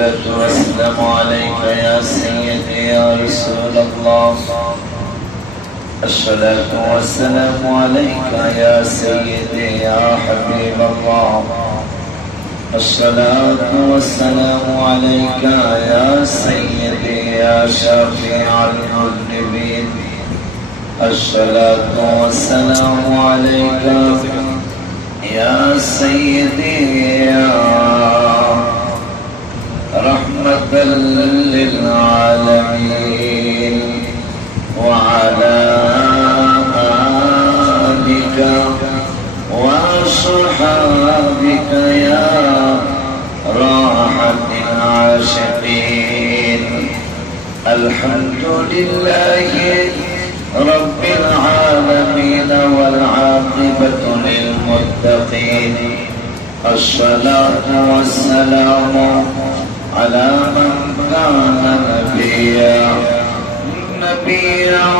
الصلاة والسلام عليك يا سيدي يا رسول الله. الصلاة والسلام عليك يا سيدي يا حبيب الله. الصلاة والسلام عليك يا سيدي يا شفيع المذنبين. الصلاة والسلام عليك يا سيدي يا رحمة للعالمين، وعلى آلك وصحابك يا راحة العاشقين. الحمد لله رب العالمين والعاقبة للمتقين. الصلاة والسلام على من كان نبيا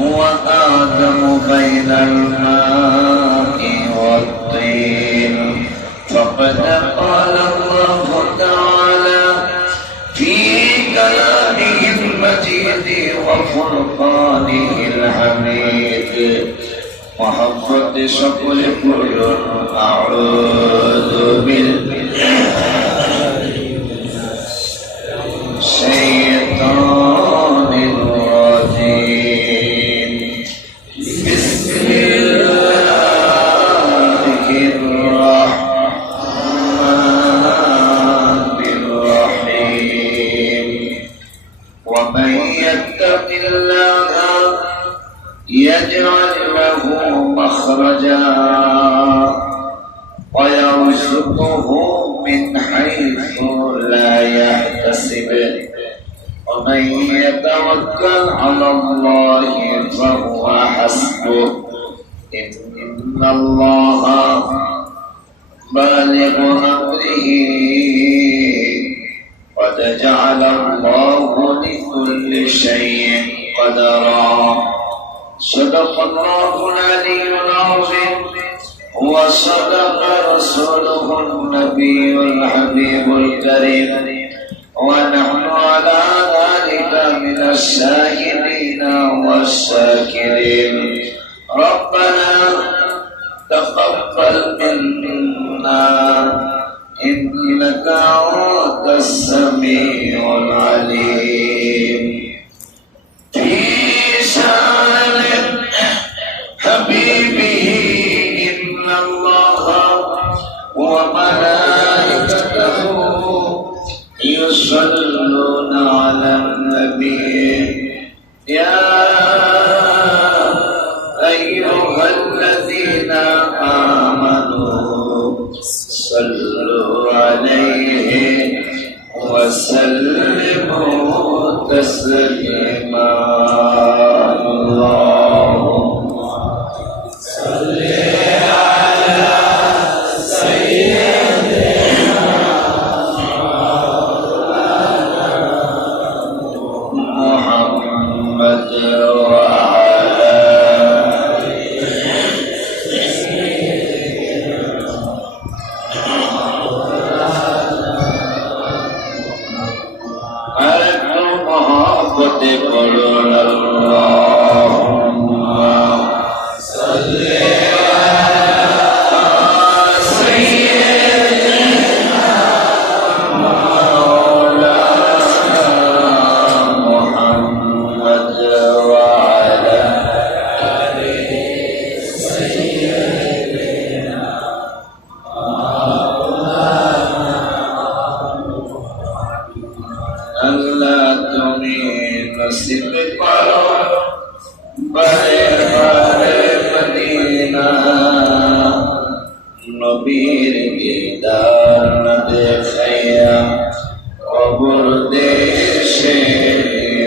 وآدم بين الماء والطين. فقد قال الله تعالى في كلامه المجيد وفرقانه الحميد: محمد شكل كل أعوذ بالشيطان الرجيم. بسم الله الرحمن الرحيم. ومن يتق الله يجعل له مخرجا ويرزقه من حيث لا يحتسب. ومن يتوكل على الله فهو حسبه. إن الله بالغ أمره قد جعل الله لكل شيء قدرا. صدق الله العلي العظيم، وصدق رسوله النبي الحبيب الكريم، ونحن على ذلك من الشاهدين والشاكرين. ربنا تقبل منا إنك أنت السميع العليم. في شان حبيبه إن الله وملائكته يصلون على النبي. يا أيها الذين آمنوا صلوا عليه وسلموا تسليما. اللهم صل على سيدنا محمد وعلى محبت قولون. اللهم صل على سيدنا مولانا محمد وعلى آله سيدنا مولانا. नसीब करो बड़े बड़े मदीना, नबीर दीदार न देखया कब्र देशे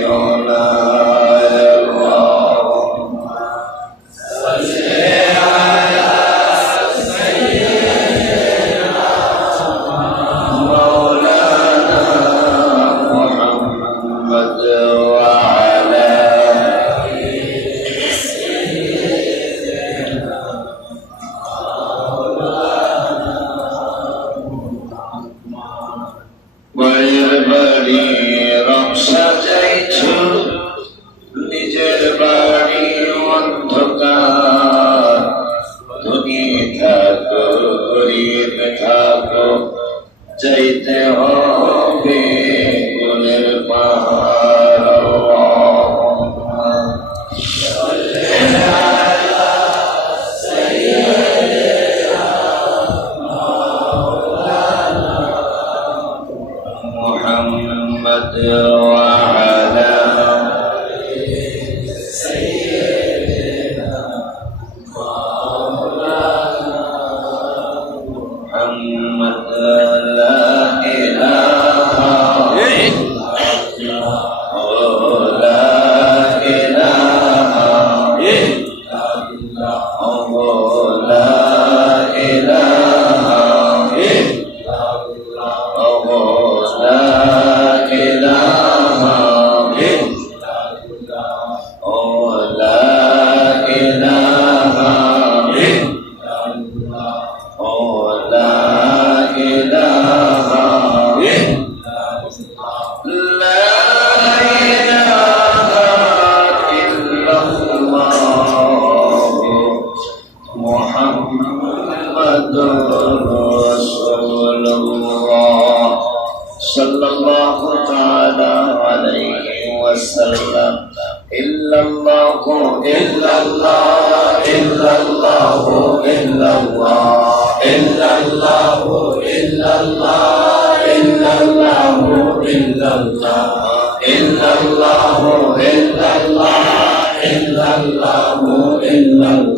होना। যাইতে হবে গুণের পাহাড় আল্লাহুম্মা সাল্লি আলা সাইয়্যিদিনা মাওলানা মুহাম্মদ ওয়া আলা সাইয়্যিদিনা মাওলানা মুহাম্মদ লা ইলাহা sallallahu ta'ala alaihi wasallam illallah illallah illallah illallah illallah illallah illallah illallah illallah illallah illallah illallah illallah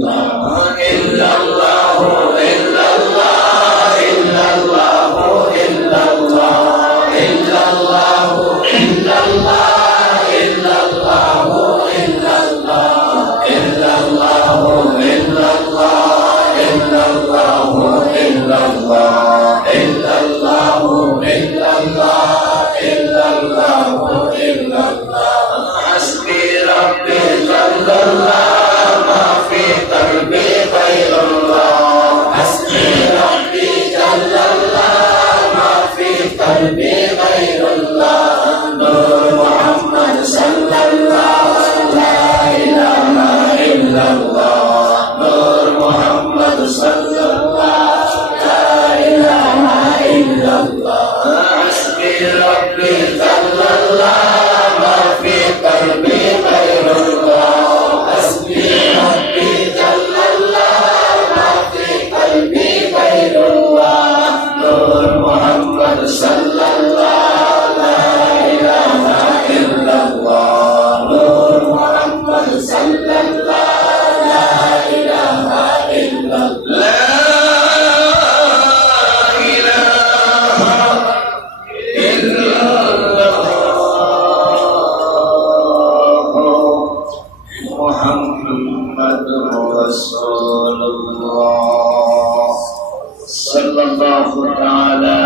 sallallahu ta'ala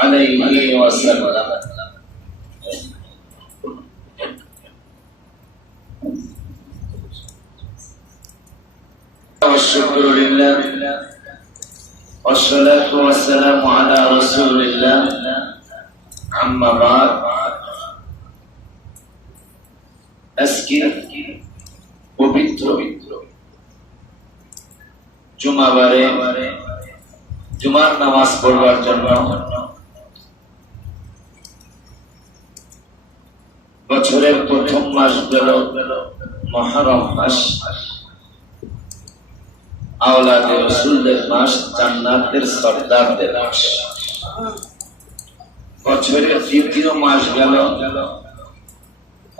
alaihi wasallam. والشكر لله والصلاة والسلام على رسول الله أما بعد আজকে পবিত্র জুমাবারে জুমার নামাজ পড়বার জন্য বছরের প্রথম মাস গেল মুহররম মাস, আওলাদে রাসূলদের মাস, জান্নাতের সরদারদের মাস। বছরের দ্বিতীয় মাস গেল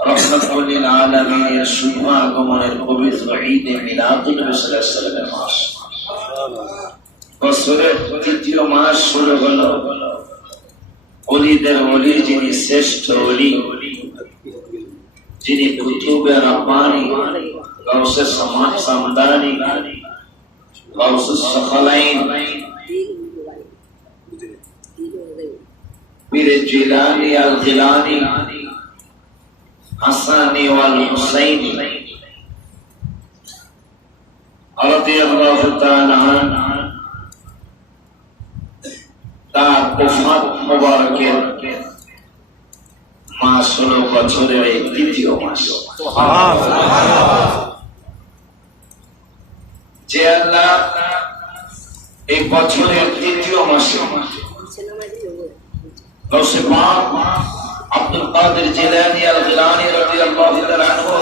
রহমাতুল লিল আলামিনের শুভ আগমনের পবিত্র ঈদে মিলাদুন নবী সাল্লাল্লাহু আলাইহি ওয়াসাল্লামের মাস। বছরের তৃতীয় মাস শুরু হলো ওলিদের ওলি, যিনি শ্রেষ্ঠ ওলি, যিনি কুতুবে রাব্বানি, গাউসে সামদানি, গাউসুস সাখালাইন, পীরে জিলানী আল জিলানী, হাসানি ওয়াল হুসাইনি রাদিয়াল্লাহু তাআলা আনহু, তার ওফাত মুবারকের মাস হলো বছরের এই তৃতীয় মাস। যে আল্লাহ এই বছরের তৃতীয় মাসে গৌসে পাক আব্দুল কাদের জিলানী আল গিলানী রাদিয়াল্লাহু তাআলা আনহু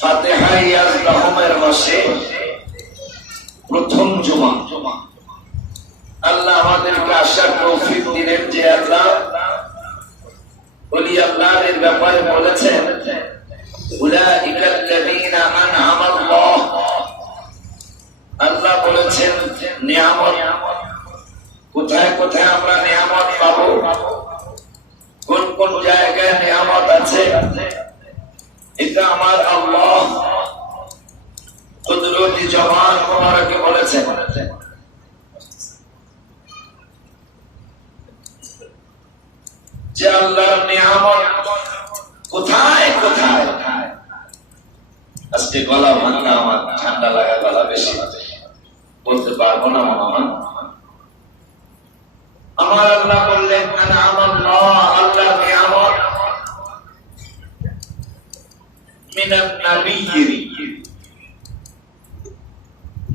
ফাতিহা ইয়াজদাহুমের মাসে প্রথম জুমা আল্লাহ আমাদেরকে আশার তৌফিক দিলেন যে আল্লাহ ওলি আল্লাহর ব্যাপারে বলেছেন উলাইকাল্লাযীনা আন'আমাল্লাহ আল্লাহ বলেছেন নিয়ামত কোথায় কোথায় আমরা নিয়ামত পাবো কোন কোন জায়গায় নিয়ামত আছে এটা আমার আল্লাহ কুদরতি জবান মোবারকে বলেছেন যে আল্লাহর নিয়ামত কোথায় কোথায় আজকে গলা ভাঙা আমার ঠান্ডা লাগা গলা বেশি বলতে পারবো না মামা আমার আল্লাহ বললেন আন'আমাল্লাহ আল্লাহর নিয়ামত মিনান নাবিয়্যিন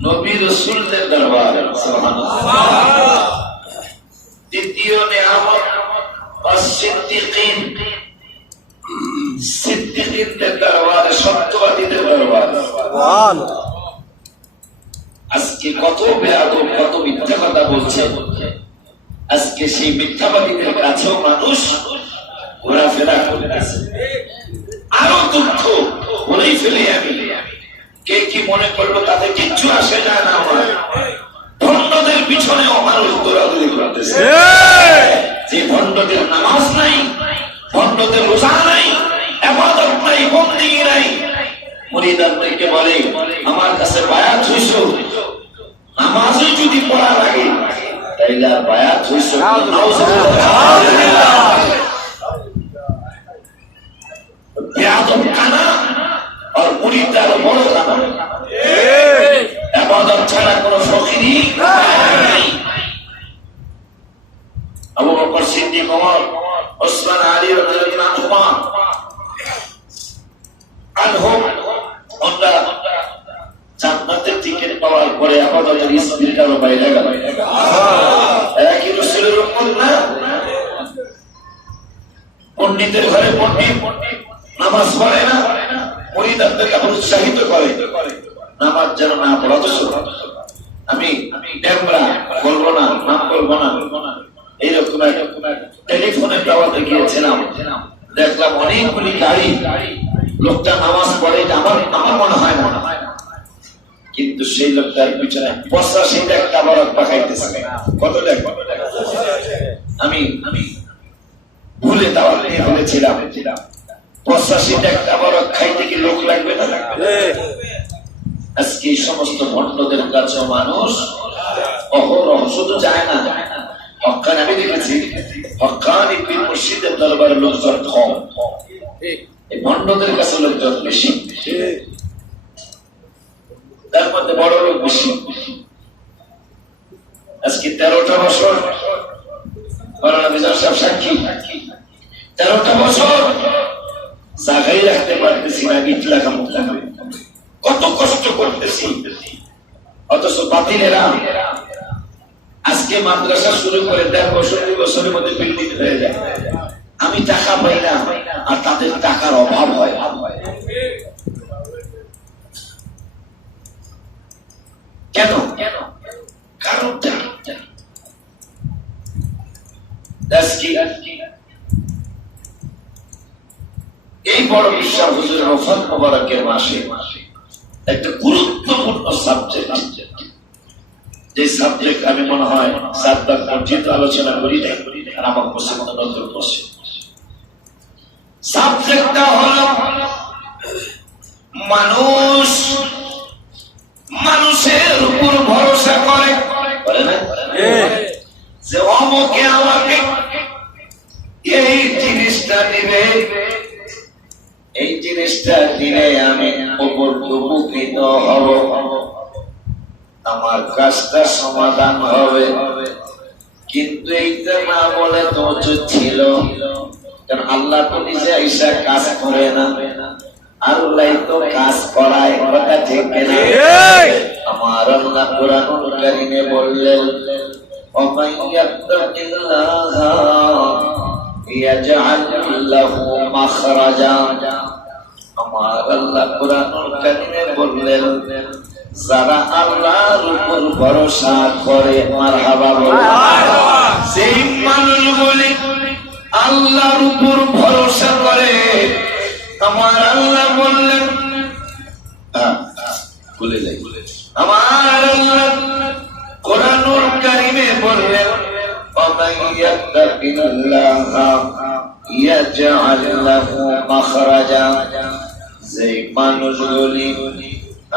নবী রাসূলদের দরবারে সুবহানাল্লাহ দ্বিতীয় নিয়ামত সিদ্দিকিন সিদ্দিকিনদের দরবারে সত্যবাদীদের দরবারে সুবহানাল্লাহ আজকে কত বেয়াদব কত মিথ্যা কথা বলছে আজকে সেই মিথ্যাবাদীদের কাছেও মানুষ ঘোরাফেরা করতেছে আরো দুঃখ বলেই ফেলে আমি কে কি মনে করলো তাতে কিচ্ছু আসে যায় না আমার ভণ্ডদের পিছনেও মানুষ দৌড়াদৌড়ি করতেছে যে ভণ্ডদের নামাজ নাই ভণ্ডদের রোজা নাই ইবাদত নাই বন্দেগী নাই মুরিদানদেরকে বলে আমার কাছে বায়াত হইছো নামাজই যদি পড়া লাগে তাইলে বায়াত হইছো বেয়াদব খানা আর মুরিদদার বড় খানা ইবাদত ছাড়া কোনো ফকিরি নাই আবু বকর সিদ্দিক ওমর ওসমান আলী রাদিয়াল্লাহু আনহুম ওরা জান্নাতের টিকিট পাওয়ার পরে ইবাদতের স্পিরিটও বাইরে গেল একই রাসূলের উম্মত না পণ্ডিতের ঘরে পণ্ডিত নামাজ পড়ে না মুরিদদেরকে উৎসাহিত করে নামাজ যেন না পড়া তো আমি ডেমরা বলবো না নাম বলবো না এইরকম টেলিফোনে দাওয়াতে গিয়েছিলাম দেখলাম অনেকগুলি গাড়ি লোকটা নামাজ পড়ে আমার মনে হয় না কিন্তু সেই লোকটার পিছনে 85 টাকা তাবারক পাঠাইতেছে কত টাকা আমি ভুলে দাওয়াত নিয়ে বলেছিলাম 85 টাকা তাবারক খাইতে কি লোক লাগবে না আজকে এই সমস্ত ভণ্ডদের কাছে মানুষ অহরহ শুধু যায় না হক্কানি আমি দেখেছি হক্কানি পীর মুর্শিদের দরবারে লোকজন কম এই ভণ্ডদের কাছে লোকজন বেশি তার মধ্যে বড় লোক বেশি আজকে 13টা বছর মাওলানা মিজান সাহেব সাক্ষী 13টা বছর জায়গায় রাখতে পারতেছি না ইটলা কামড় কত কষ্ট করতেছি অথচ বাতিলেরা আজকে মাদ্রাসা শুরু করে 1.5 বছর 2 বছরের মধ্যে বিল্ডিং হয়ে যায় আমি টাকা পাই না আর তাদের টাকার অভাব হয় কেন কারণটা এই বড় বিশ্বাস হুজুরের ওফাত মোবারকের মাসে একটা গুরুত্বপূর্ণ সাবজেক্ট যে সাবজেক্ট আমি মনে হয় 7বার পর্যন্ত আলোচনা করি নাই আর আমার বসে মতো নজর বসে সাবজেক্টটা হলো মানুষের উপর ভরসা করে না যে অমুকে আমাকে এই জিনিসটা দিবে এই জিনিসটা দিলে আমি উপকৃত হব আমার কাজটা সমাধান হবে কিন্তু এইটা না বলে তো উচিত ছিল কারণ আল্লাহ তো নিজে আইসা কাজ করে না আল্লাহ তো কাজ করায় কথা ঠিক না আমার আল্লাহ কোরআনুল কারীমে বললেন ومن يتق الله يجعل له مخرجا আমার আল্লাহ কুরআনুল কারীমে বললেন যারা আল্লাহর উপর ভরসা করে মারহাবা বলে সেই মানুষগুলি আল্লাহর উপর ভরসা করে আমার আল্লাহ বললেন বলে যাই আমার আল্লাহ কুরআনুল কারীমে বললেন ومن يتق الله يجعل له مخرجا যেই মানুষগুলি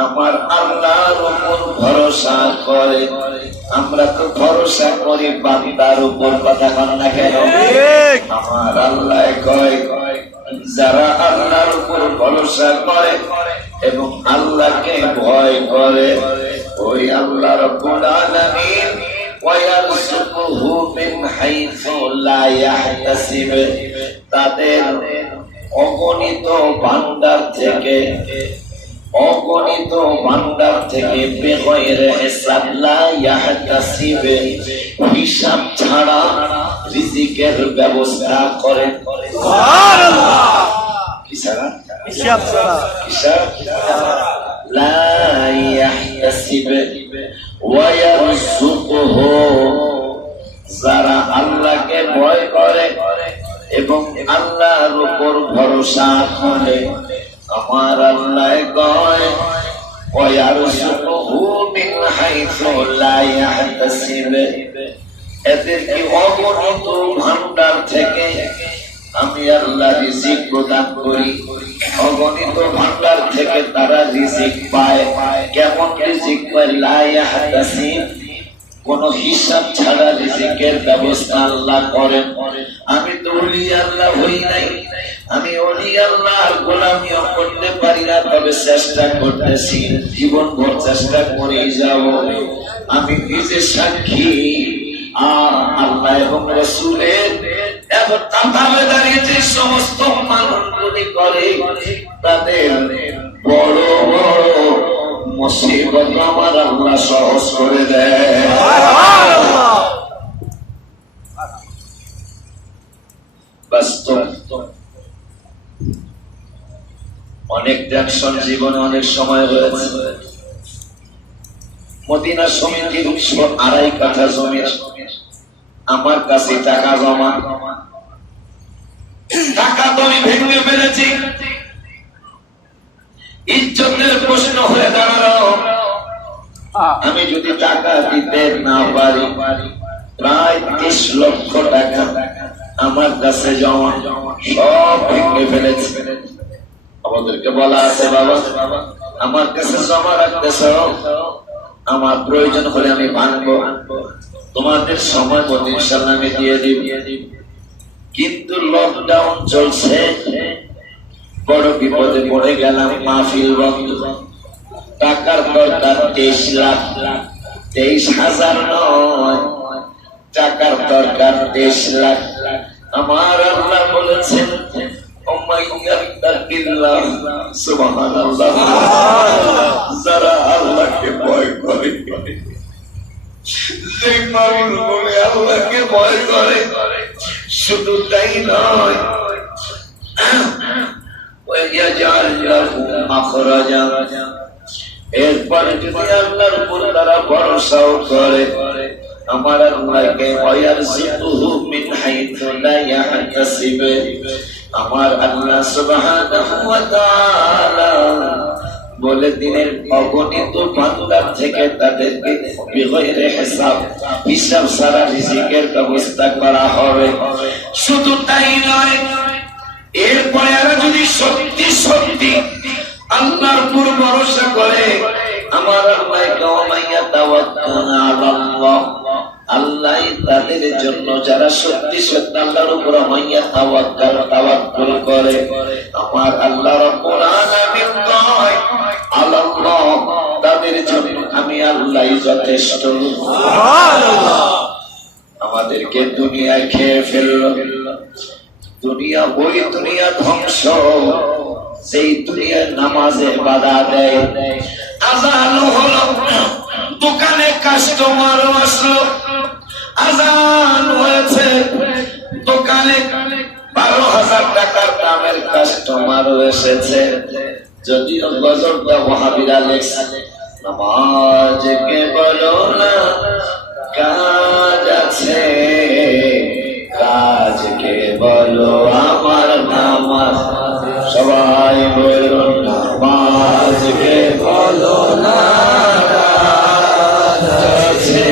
আমার আল্লাহর উপর ভরসা করে আমরা তো ভরসা করি বান্দার উপর কথা বল না কেন আমার আল্লাহ কয় যারা আল্লাহর উপর ভরসা করে এবং আল্লাহকে ভয় করে ওই আল্লাহ রাব্বুল আলামিন ওয়ায়ারযুকুহু মিন হাইসু লা ইয়াহতাসিব তাদের অগণিত ভান্ডার থেকে বেগয়রে হিসাব লা ইয়াহতাসিব হিসাব ছাড়া রিজিকের ব্যবস্থা করেন সুবহানাল্লাহ কি ছাড়া হিসাব ছাড়া হিসাব লা ইয়াহতাসিব ওয়ায়ারযুকুহু যারা আল্লাহকে ভয় করে এবং আল্লাহর উপর ভরসা করে আমার আল্লাহ কয় ওয়ায়ারযুকুহু মিন হাইসু লা ইয়াহতাসিব এদেরকে অগণিত ভান্ডার থেকে আমি আল্লাহ রিজিক প্রদান করি অগণিত ভান্ডার থেকে তারা রিজিক পায় কেমন রিজিক পায় লা ইয়াহতাসিব কোন হিসাব ছাড়া রিজিকের ব্যবস্থা আল্লাহ করেন আমি তো ওলি আল্লাহ হই নাই আমি ওলি আল্লাহর গোলামিও করতে পারি না তবে চেষ্টা করতেছি জীবনভর চেষ্টা করে যাব আমি নিজে সাক্ষী আল্লাহ এবং রাসূলের এত তাবেদারি যে সমস্ত মানুষগুলি করে তাদের বড় বড় মুসিবত আমার আল্লাহ সহজ করে দেয় বাস্তব অনেক টেনশন জীবনে অনেক সময় হয়েছে মদিনা সমিতির 2.5 কাঠা জমি আমার কাছে টাকা জমা টাকা তো আমি ভেঙে ফেলেছি ইজ্জতের প্রশ্ন হয়ে দাঁড়ালো আমি যদি টাকা দিতে না পারি প্রায় 30 লক্ষ টাকা আমার কাছে জমা সব ভেঙে ফেলেছি আমাদেরকে বলা আছে বাবা আমার কাছে জমা রাখতেছ আমার প্রয়োজন হলে আমি ভাঙবো তোমাদের সময় মতো ইনশাআল্লাহ আমি দিয়ে দিব কিন্তু লকডাউন চলছে বড় বিপদে পড়ে গেলাম মাহফিল বন্ধ টাকার দরকার 23 লাখ 23,000 নয় টাকার দরকার 23 লাখ আমার আল্লাহ বলেছেন সুবহানাল্লাহ যারা আল্লাহকে ভয় করে যে মানুষগুলো আল্লাহকে ভয় করে শুধু তাই নয় এরপরে যদি আল্লাহর উপর তারা ভরসাও করে আমার আল্লাহকে ওয়ায়ারযুকুহু মিন হাইসু লা ইয়াহতাসিব আমার আল্লাহ সুবহানাহু ওয়া তাআলা বলে দিনের অগণিত বান্দার থেকে তাদেরকে বিগয়রে হিসাব ছাড়া রিজিকের ব্যবস্থা করা হবে শুধু তাই নয় এরপরে এরা যদি সত্যি সত্যি আল্লাহর উপর ভরসা করে আমার আল্লাহ আল্লাহ তাদের জন্য যারা সত্যি সত্যি আল্লাহর উপর তাওয়াক্কুল করে আমার আল্লাহ রাব্বুল আলামিন কয় আল্লাহ তাদের জন্য আমি আল্লাহই যথেষ্ট সুবহানাল্লাহ আমাদেরকে দুনিয়ায় খেয়ে ফেললো দুনিয়া বই দুনিয়া ধ্বংস সেই দুনিয়ার নামাজে বাধা দেয় আযান হলো দোকানে কাস্টমার আসলো আজান হয়েছে, দোকানে 12,000 টাকার দামের কাস্টমার এসেছে। যদিও গজলটা ওয়াহাবিরা লেখছে, নামাজকে বলো না কাজ আছে, কাজকে বলো আমার নামাজ। সবাই বলুন নামাজকে বলো না কাজ আছে,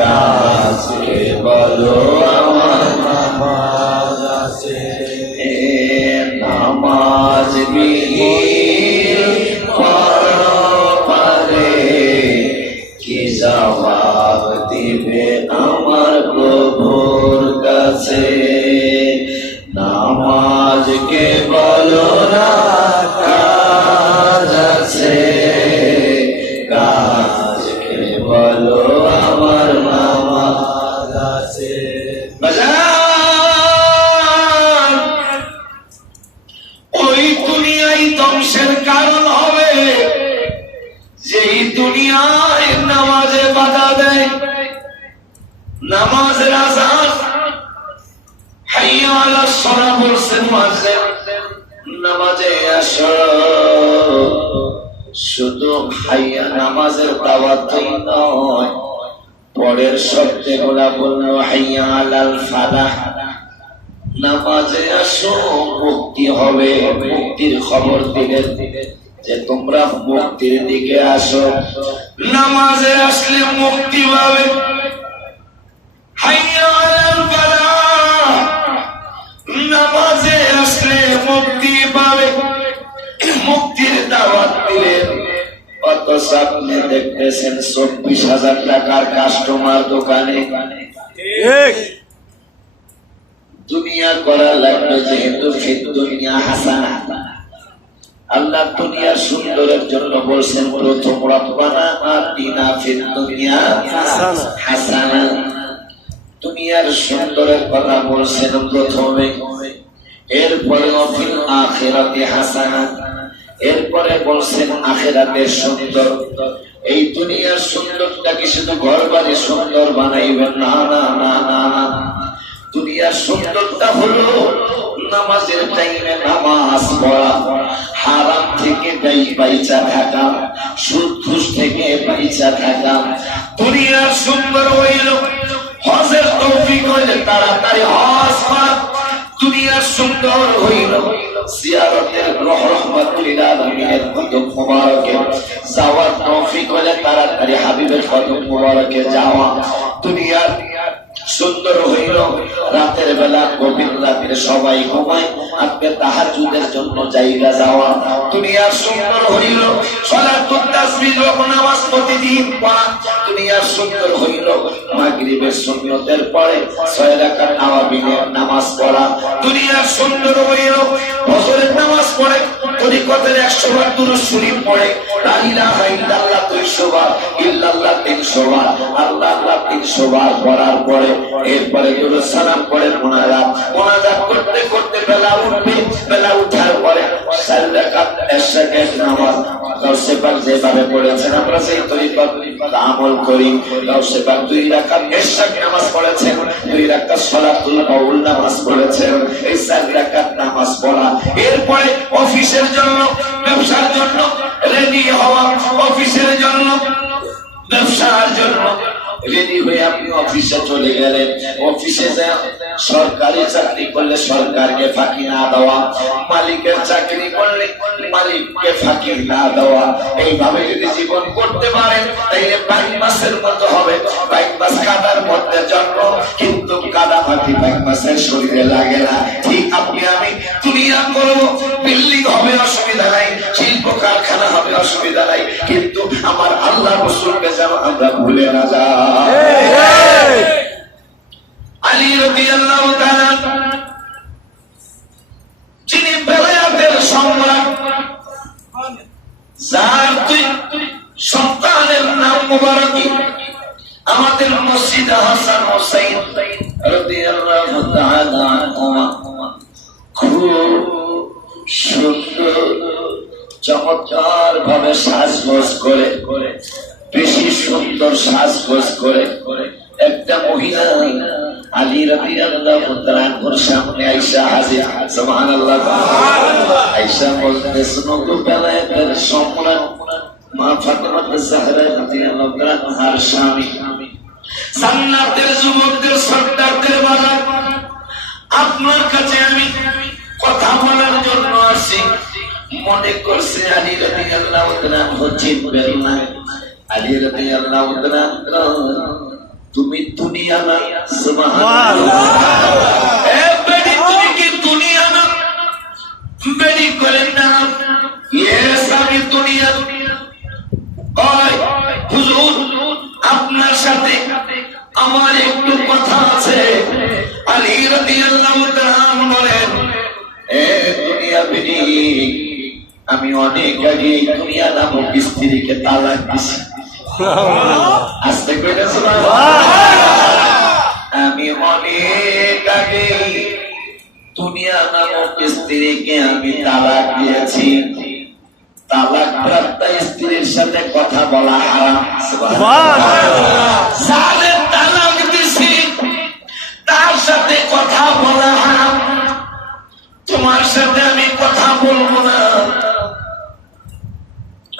কাজকে বলো আমার নামাজ আছে। নামাজ বিহীন পরপারে কি জবাব দিবে আমার প্রভুর কাছে। নামাজকে বলো না কাজ আছে, কাজকে বলো আমার নামাজ আছে। ওই দুনিয়ায় ধ্বংসের কারণ হবে যেই দুনিয়ায় নামাজে বাধা দেয়। নামাজের আযান হাইয়া আলাস সালাহ বলছেন মুয়াজ্জিন, নামাজে আসো। শুধু হাইয়া নামাজের দাওয়াতই নয়, পরের শব্দে গোলা বলল হাইয়া আলাল ফালাহ, নামাজে আসো মুক্তি হবে। মুক্তির খবর দিলেন যে তোমরা মুক্তির দিকে আসো, নামাজে আসলে মুক্তি পাবে। হাইয়া আলাল ফালাহ, নামাজে আসলে মুক্তি পাবে। মুক্তির দাওয়াত দিলেন। অথচ আপনি দেখতেছেন 24,000 টাকার কাস্টমার দোকানে। দুনিয়া করা লাগলো যেহেতু ফিদ দুনিয়া হাসানা। আল্লাহ দুনিয়ার সুন্দরের জন্য বলছেন প্রথম রব্বানা আতিনা ফিদ দুনিয়া হাসানা। দুনিয়ার সুন্দরের কথা বলছেন প্রথমে, এরপরে ফিল আখিরাতি হাসানা, এরপরে বলছেন আখিরাতের সুন্দর। এই দুনিয়ার সুন্দরটা কি শুধু ঘর বাড়ি সুন্দর বানাইবেন? না না না না না, দুনিয়ার সুন্দরটা হলো নামাজের টাইমে নামাজ পড়া, হারাম থেকে বাইচা থাকা, সুদ ঘুষ থেকে বাইচা থাকা। দুনিয়ার সুন্দর হইল হজের তৌফিক হইলে তাড়াতাড়ি হজ করা। দুনিয়ার সুন্দর হইল জিয়ারতের রহমাতুল আলামিনের কদম মুবারকে যাওয়ার তৌফিক হইলে তাড়াতাড়ি হাবিবের কদম মুবারকে যাওয়া। দুনিয়ার সুন্দর হইল রাতের বেলা গভীর রাতে সবাই ঘুমায়, আজকে তাহাজ্জুদের জন্য জায়গা যাওয়া। দুনিয়ার সুন্দর হইল সালাতুত তাসবিহ নামাজ প্রতিদিন পড়া। দুনিয়ার সুন্দর হইল মাগরিবের সুন্নতের পরে 6 রাকাত নওয়াবিলের নামাজ পড়া। দুনিয়ার সুন্দর হইল ফজরের নামাজ পড়ে, তরিকতের 100 বার দুরূদ শরীফ পড়ে, লা ইলাহা ইল্লাল্লাহ 200 বার, ইল্লাল্লাহ 300 বার, আল্লাহ আল্লাহ 300 বার পড়ার পরে এরপরে দুরূদ সালাম পড়ে মুনাজাত করতে করতে বেলা উঠবে। বেলা উঠার পরে 4 রাকাত এশাকের নামাজ গাউসে পাক যেভাবে পড়েছেন আমরা সেই তরিকত আমল করি। গাউসে পাক 2 রাকাত এশাক নামাজ পড়েছেন, 2 রাকাত সালাতুল কাউল নামাজ পড়েছেন, এই 4 রাকাত নামাজ পড়া। এরপরে অফিসের জন্য ব্যবসার জন্য রেডি হওয়া, অফিসের জন্য ব্যবসার জন্য রেডি হয়ে আপনি অফিসে চলে গেলেন। অফিসে সরকারি চাকরি করলে সরকারকে ফাঁকি না দেওয়া, মালিকের চাকরি করলে মালিককে ফাঁকি না দেওয়া। এইভাবে যদি জীবন করতে পারেন তাইলে 22 মাসের মতো হবে। 22 মাস কাদার মধ্যে জন্ম, কিন্তু কাদা ফাঁকি 22 মাসের শরীরে লাগে না। ঠিক আপনি আমি দুনিয়া করবো, বিল্ডিং হবে অসুবিধা নাই, শিল্প কারখানা হবে অসুবিধা নাই, কিন্তু আমার আল্লাহ রাসূলকে যেন আমরা ভুলে না যাই। আলী রাদিয়াল্লাহু তাআলা যিনি বেলায়েতের সম্রাট, যার 2 সন্তানের নাম মুবারক, আমাদের মসজিদ হাসান হুসাইন রাদিয়াল্লাহু তাআলা আনহুমা খুব সুন্দর চমৎকার ভাবে সাজগোজ করে, বেশি সুন্দর সাজগোজ করে একটা মহিলা আলী রাদিয়াল্লাহু তাআলার সামনে আয়েশা হাজির। সুবহানাল্লাহ। আয়েশা বলতে শুনো তো বেলায়েতের সম্রাট মা ফাতেমা জাহরা রাদিয়াল্লাহু তাআলার স্বামী, জান্নাতের যুবকদের সর্দারদের বাজার, আপনার কাছে আমি কথা বলার জন্য আসি। মনে করছে আলী রাদিয়াল্লাহু তাআলা চিনবেন না। আলী রাদিয়াল্লাহু তাআলা তুমি দুনিয়া না। সুবহানাল্লাহ। এ বেটি তুমি কি দুনিয়া না? বেটি করেন না ইয়েস আমি দুনিয়া। কয় হুজুর আপনার সাথে আমার একটু কথা আছে। আলী রাদিয়াল্লাহু তাআলা বলেন এ দুনিয়া বেটি, আমি অনেক আগে দুনিয়া নামক স্ত্রীকে তালাক দিছি। আস্তে করে আমি অনেক আগে দুনিয়া নামক স্ত্রীকে আমি তালাক দিয়েছি। তালাক প্রাপ্ত স্ত্রীর সাথে কথা বলা হারাম। যাদের তালাক দিছি তার সাথে কথা বলা হারাম। তোমার সাথে আমি কথা বলবো না।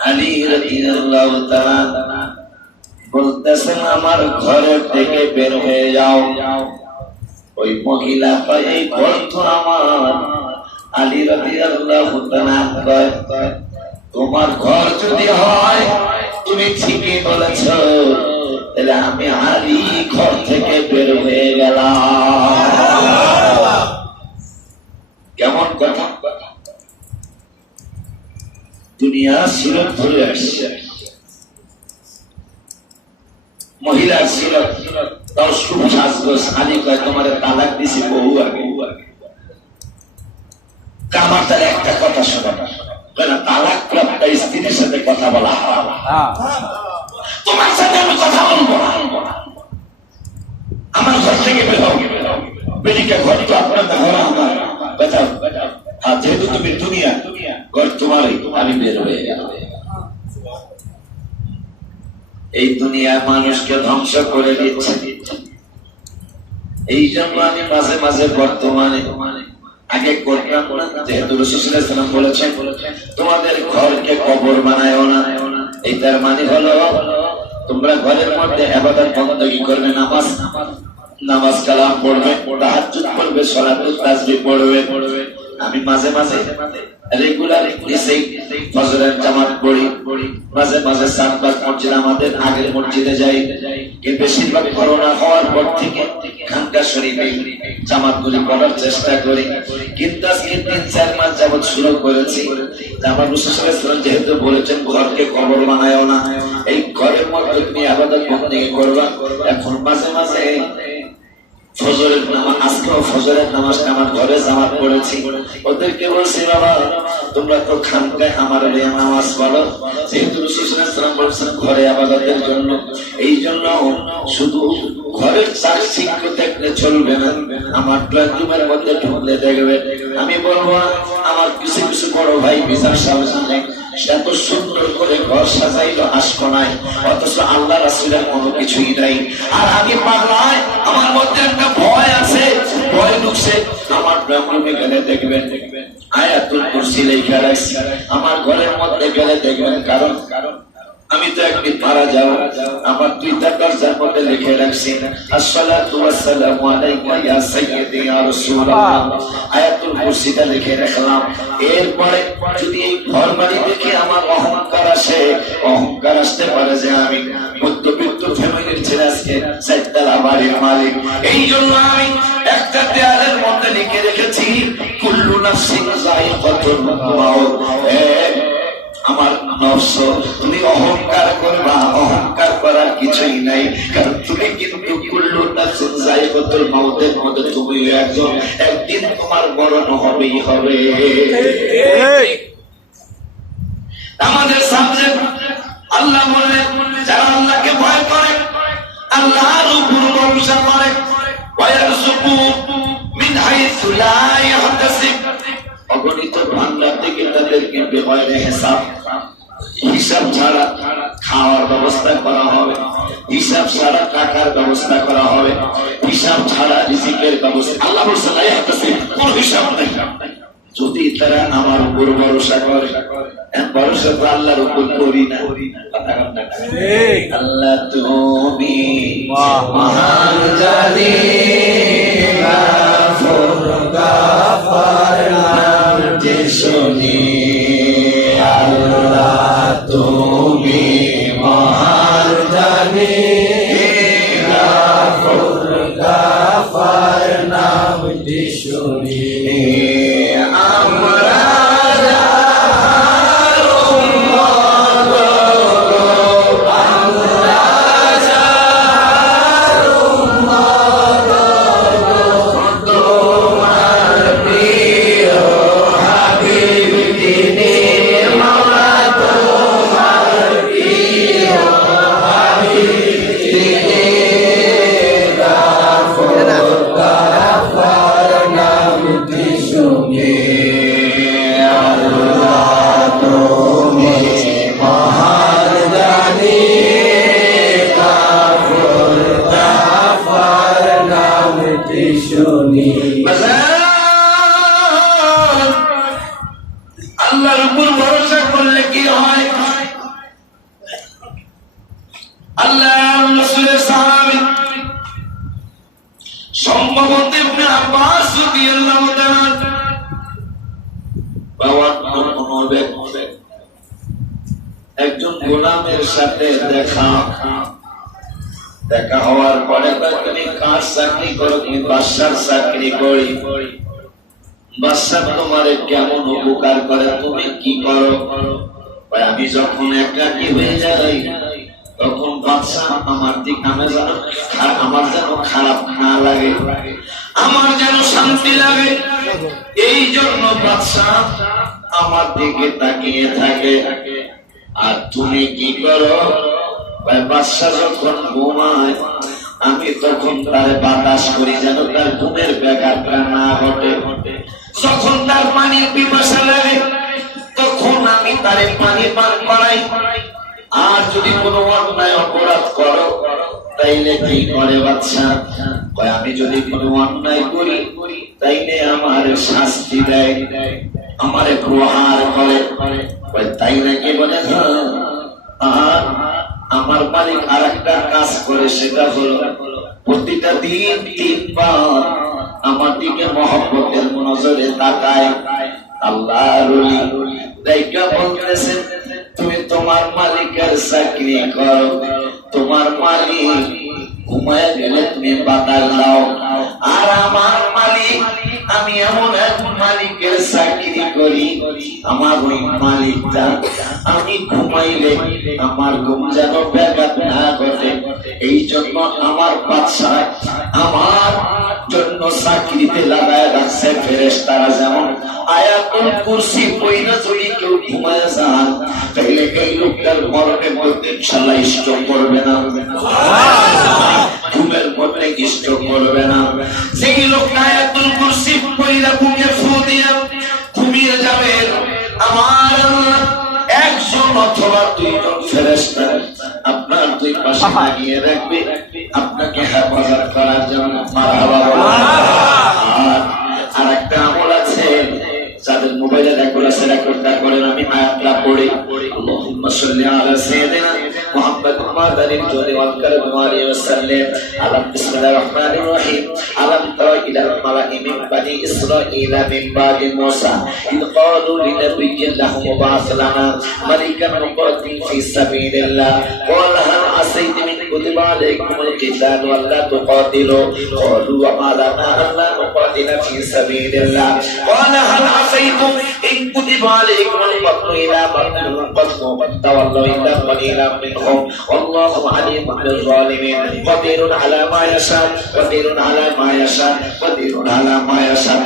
আলী রাদিয়াল্লাহু তাআলা বলতেছেন আমার ঘরের থেকে বের হয়ে যাও। ওই মহিলা এই গ্রন্থ আমার আলী রাদিয়াল্লাহু তাআলা কয় তোমার ঘর যদি হয় তুমি ঠিকই বলেছ, তাহলে আমি আলী ঘর থেকে বের হয়ে গেলাম। কেমন কথা? দুনিয়া সুরত ধরে আসছে, মহিলা ছিল তাও খুব সাজগোজ। আলী কয় তোমার তালাক দিছি বহু আগে। আমার তার একটা কথা শোনা, তালাক প্রাপ্ত স্ত্রীর সাথে কথা বলা হারাম। তোমার সাথে আমি কথা বলবো না। আমার ঘর থেকে বের হও। বেরিকে ঘর তো আপনার ঘর আমার। যেহেতু তুমি দুনিয়া ঘর তোমারই, আমি বের হয়ে গেল। এই দুনিয়া মানুষকে ধ্বংস করে দিচ্ছে। এই জন্য আমি মাঝে মাঝে বর্তমানে আগে করতাম না, যেহেতু রাসূল সাল্লাল্লাহু আলাইহি ওয়াসাল্লাম বলেছেন তোমাদের ঘরকে কবর বানায়ও না। এটার মানে হলো তোমরা ঘরের মধ্যে ইবাদত বندگی করবে, নামাজ কালাম পড়বে, তাহাজ্জুদ পড়বে, সালাতুত তাসবিহ পড়বে। আমি মাঝে মাঝে রেগুলার ফজরের জামাত পড়ি, মাঝে মাঝে সাতবার মসজিদ আমাদের আগের মসজিদে যাই। কিন্তু বেশিরভাগ করোনা হওয়ার পর থেকে খানকা শরীফে জামাতগুলি পড়ার চেষ্টা করি। কিন্তু আজকে ৩-৪ মাস যাবৎ শুরু করেছি। আমার রাসূল সাল্লাল্লাহু আলাইহি ওয়াসাল্লাম যেহেতু বলেছেন ঘরকে কবর বানায়ও না, এই ঘরের মধ্যে তুমি ইবাদত বندگی করবা। এখন মাঝে মাঝে ফজরের নামাজ, আজকেও ফজরের নামাজটা আমার ঘরে জামাত পড়েছি। ওদেরকে বলছি বাবা তোমরা তো খানকায় আমার নামাজ পড়ো, যেহেতু রাসূল সাল্লাল্লাহু আলাইহি ওয়াসাল্লাম বলেছেন ঘরে ইবাদতের জন্য, এই জন্য শুধু ঘরের চাকচিক্য দেখলে চলবে না, আমার বেডরুমের মধ্যে ঢুকলে দেখবে। আমি বলবো আমার কিছু কিছু বড় ভাই বিচার সামনে এত সুন্দর করে ঘর সাজাইলো আসবো নাই, অথচ আল্লাহ রাসূলের কোনো কিছুই নাই। আর আমি পাগলায় আমার মধ্যে একটা ভয় আছে, ভয় ঢুকছে। আমার বেডরুমে গেলে দেখবেন আয়াতুল কুরসি লেখা আছে, আমার ঘরের মধ্যে গেলে দেখবেন। কারণ আমি তো একদিন মারা যাব, আমার 2টা দরজার মধ্যে লিখে রাখছি আসসালাতু ওয়াসসালামু আলাইকা ইয়া সাইয়্যিদি ইয়া রাসূলুল্লাহ, আয়াতুল কুরসিটা লিখে রাখলাম। এরপরে যদি এই ঘর বাড়ি দেখে আমার অহংকার আসে, অহংকার আসতে পারে যে আমি মধ্যবিত্ত ফ্যামিলির ছেলে, আজকে 4তলা বাড়ির মালিক। এই জন্য আমি একটা দেয়ালের মধ্যে লিখে রেখেছি কুল্লু নাফসিন যায়িকাতুল মাউত। আমার নফস তুমি অহংকার করবা, অহংকার করার কিছুই নাই, কারণ তুমি কিন্তু কুল্লু নাফসিন যায়িকাতুল মাউতের মধ্যে তুমি একজন, একদিন তোমার মরণ হবেই হবে। আমাদের সাবজেক্ট আল্লাহ বললেন যারা আল্লাহকে ভয় করে, আল্লাহর উপর ভরসা করে, ওয়ায়ারযুকু মিন হাইসু লা ইয়াহতাসিব, অগণিত ভান্ডার থেকে তাদেরকে বেগয়রে হিসাব ছাড়া খাওয়ার ব্যবস্থা করা হবে। হিসাব ছাড়া টাকার ব্যবস্থা করা হবে, হিসাব ছাড়া রিজিকের ব্যবস্থা। আল্লাহ বলছেন লা ইয়াহতাসিব, কোনো হিসাব নাই। যদি তারা আমার উপর ভরসা করে, ভরসা তো আল্লাহর উপর করি না। আল্লাহ তুমি মহান জানি, গাফার নাম যে শুনি, আল্লাহ তুমি মহান জানি, গাফার নাম যে শুনি। আল্লাহর উপর ভরসা করলে কি হয়? আল্লাহর রাসূলের সাহাবী সম্ভবত ইবনে আব্বাস রাদিয়াল্লাহু তাআলা একজন গোলামের সাথে দেখা হওয়ার পরে তুমি কার চাকরি করো? তুমি বাদশার চাকরি করি। বাদশা তোমারে কেমন উপকার করে, তুমি কি করো? আমি যখন একাকী হয়ে যাই তখন বাদশা আমার দিক আমার যেন খারাপ না লাগে, আমার যেন শান্তি লাগে। এই জন্য বাদশা আমার দিকে তাকিয়ে থাকে। আর তুমি কি করো? বাদশা যখন ঘুমায় আমি তখন তার বাতাস করি যেন তার ঘুমের ব্যাঘাতটা না ঘটে। যখন তার পানির পিপাসা লাগে তখন আমি তারে পানি পান করাই। আর যদি কোনো অন্যায় অপরাধ করো তাইলে কি করে বাদশা? আমি যদি কোনো অন্যায় করি তাইলে আমার শাস্তি দেয়, আমারে প্রহার করে। তাই নাকি? বলে আর আমার মালিক আর একটা কাজ করে, সেটা হলো প্রতিটা দিন 3 বার আমার দিকে মহব্বতের নজরে তাকায়। আল্লাহর ওলি দেখা বলতেছেন তুমি তোমার মালিকের চাকরি করো, তোমার মালিক ঘুমায় গেলে তুমি বাতাস দাও। আর আমার মালিক, আমি এমন এক মালিকের চাকরি করি, আমার ওই মালিকটা আমি ঘুমাইলে আমার ঘুম যেন ব্যাঘাত না ঘটে। এই জন্য আমার বাদশা আমার জন্য চাকরিতে লাগায় রাখছে ফেরেশতারা। যেমন আয়াতুল কুরসি পড়া যদি কেউ ঘুমায় যান তাহলে এই লোকটার মরণের মধ্যে ইনশাআল্লাহ স্ট্রোক করবে না, ঘুমের মধ্যে স্ট্রোক করবে না। সেই লোকটা আয়াতুল কুরসি পড়া বুকে ফু দিয়ে ঘুমিয়ে যাবে, আমার একজন অথবা 2 জন ফেরেশতা আপনার 2 পাশে লাগিয়ে রাখবে, আপনাকে হেফাজত করার জন্য। মারহাবা বলা। আর একটা আমল আছে, যাদের মোবাইলে রেকর্ড আছে রেকর্ডটা করেন। আমি আয়াতটা পড়ি, আল্লাহুম্মা সাল্লি আলা সাইয়্যিদিনা মুহাম্মাদ মাদানিল জুদি ওয়াল কারমি ওয়া আলিহি ওয়াসাল্লাম। আলাম বিসমিল্লাহির রহমানির রহিম। আলাম তারা ইলাল মালাঈ মিন বানি ইসরাঈলা মিন বাদি মূসা ইয ক্বালু লিনাবিয়্যিন লাহুম মুবা'আস লানা মালিকান মুকাতিল ফি সাবিলিল্লাহ ক্বালা হাল আসাইতুম ইন কুতিবা আলাইকুমুল কিতাল ওয়া লা তুকাতিলু ক্বালু ওয়া মা লানা আল্লা নুকাতিলা ফি সাবিলিল্লাহ ক্বালা হাল আসাইতুম ইন কুতিবা আলাইকুমুল কতলু ইলা মাকাতুম তাওয়াল্লাউ ইল্লা قليلا منهم والله عليم بالظالمين قدير على ما يشاء قدير على ما يشاء قدير على ما يشاء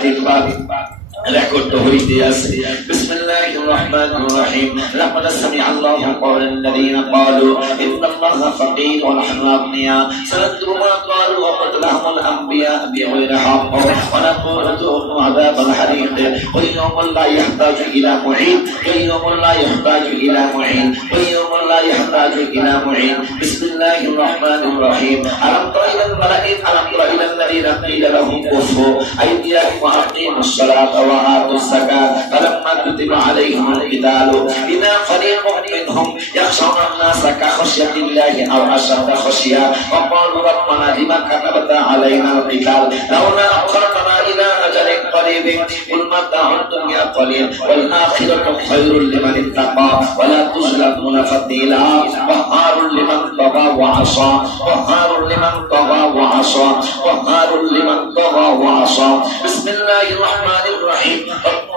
রেকর্ড হইতে আছে। বিসমিল্লাহির রাহমানির রহিম। লাকাদ সামি'a আল্লাহু ক্বাওলাল লাযীনা ক্বালু ইন্নাল্লাহা ফাকীর ونحن أغنياء سنكتب ما قالوا وقتلهم الأنبياء بغير حق ونقول ذوقوا عذاب الحريق ويوم لا يحتاج إلى معين ويوم لا يحتاج إلى معين ويوم لا يحتاج إلى معين بسم الله الرحمن الرحيم ألم تر إلى الملأ ألم تر إلى الذين قيل لهم كفوا أيديكم وأقيموا الصلاة وآتوا الزكاة فلما كتب عليهم القتال إذا فريق منهم يخشون الناس كخشية الله أو أشد خشية وقالوا ربنا لما كتبت علينا القتال لولا أخرتنا إلى أجل قريب قل متاع الدنيا قليل والآخرة خير لمن اتقى ولا تظلمون فتيلا وقهار لمن طغى وعصى وقهار لمن طغى وعصى وقهار لمن طغى وعصى بسم الله الرحمن الرحيم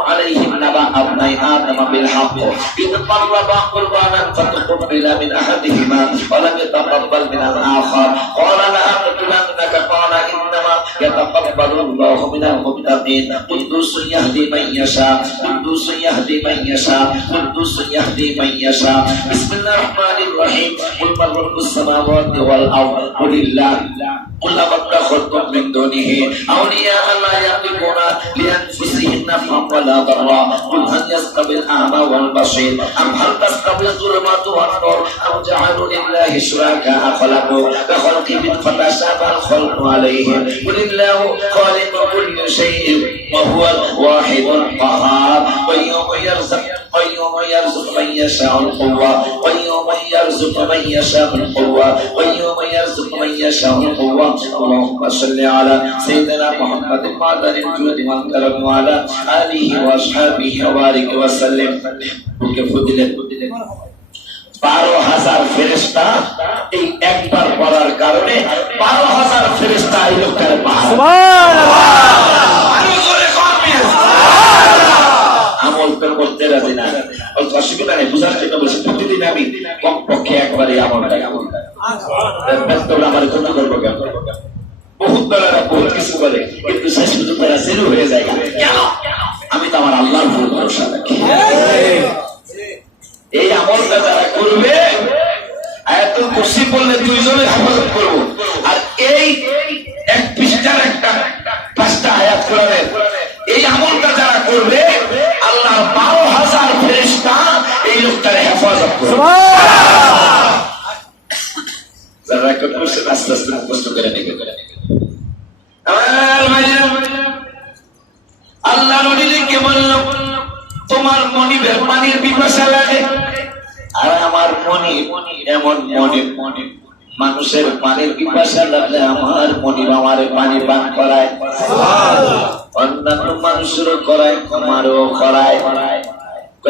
عليهم نبأ ابني آدم بالحق إذ قربا قربانا فتقبل من أحدهما ولم يتقبل من الآخر قال لأقتلنك قال إنما يتقبل الله من المتقين قدوس يهدي من يشاء قدوس يهدي من يشاء قدوس يهدي من يشاء بسم الله الرحمن الرحيم قل من رب السماوات والأرض قل الله قل أتخذتم من دونه أولياء لا يملكون لأنفسهم نفعا ولا ضرا قل هل يستوي الأعمى والبصير أم هل تستوي الظلمات والنور أم جعلوا لله شركاء خلقوا كخلقهم فتشابه الخلق عليهم قل الله خالق كل شيء وهو الواحد القهار ويوم يرزق من يشاء القوة ويوم يرزق من يشاء القوة ويوم يرزق من يشاء القوة اللهم صل على سيدنا محمد معدن الجود والكرم وعلى آله وأصحابه وبارك وسلم فضيلة 12,000 ফেরেশতা এই একবার পড়ার কারণে 12,000 ফেরেশতা এই লোকটার পাহাড় আমল করতে রাজি না অসুবিধা নেই বুঝার জন্য বলছি প্রতিদিন আমি কমপক্ষে একবারই আমলটা আমার ক্ষতি করবো কেন বহুত বেলারা বহুত কিছু বলে কিন্তু শেষ পর্যন্ত তারা জিরো হয়ে যায় কেন আমি তো আমার আল্লাহর উপর ভরসা রাখি এই আমলটা যারা করবে আয়াতুল কুরসি বললে দুইজনে হেফাজত করবো আর এই এক পৃষ্ঠার একটা 5টা আয়াত কোরআনের এই আমলটা যারা করবে আল্লাহর 12,000 ফেরেশতা এই লোকটার হেফাজত করবে যারা রেকর্ড করছে আস্তে আস্তে মুখস্থ করে নেবে আল্লাহ নবীকে বলল তোমার মনিবের পানির পিপাসা লাগে আর আমার মনি এমন মনি মানুষের পানির পিপাসা লাগলে আমার মনিব আমারে পানি পান করায় অন্যান্য মানুষেরও করায় আমারও করায়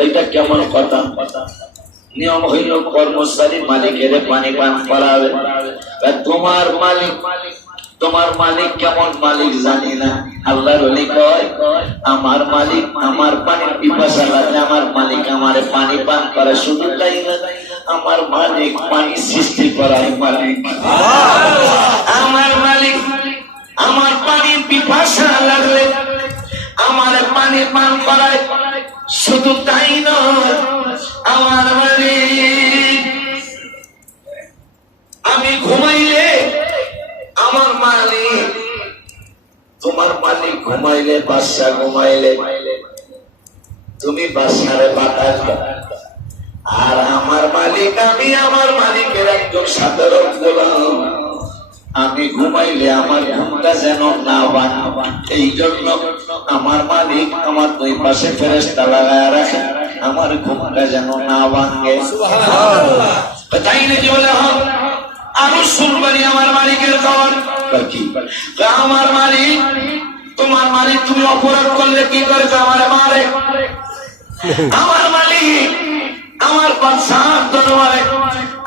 এটা কেমন কথা নিয়ম হইল কর্মচারী মালিকের পানি পান করাবে তোমার মালিক কেমন মালিক জানি না আল্লাহর ওলি কয় আমার মালিক আমার পানির পিপাসা লাগলে আমার মালিক আমারে পানি পান করে শুধু তাই না আমার মালিক পানি সৃষ্টি করায় মালিক আমার মালিক আমার পানির পিপাসা লাগলে আমার পানি পান করায় শুধু তাই নয় আমার মালিক আমি ঘুমাইলে আমার মালিক তোমার মালিক ঘুমাইলে বাদশা ঘুমাইলে তুমি বাদশারে বাতাস আর আমার মালিক আমি আমার মালিকের একজন সাধারণ গোলাম আমি ঘুমাইলে আমার ঘুমটা যেন না ভাঙে এই জন্য আমার মালিক আমার দুই পাশে ফেরেশতা লাগায় রাখে আমার ঘুমটা যেন না ভাঙে তাই নাকি বলে আরো শুনবানি আমার মালিকের খবর আমার মালিক তোমার মালিক তুমি অপরাধ করলে কি করে আমার মারে আমার মালিক আমার বাদশাহ দরবারে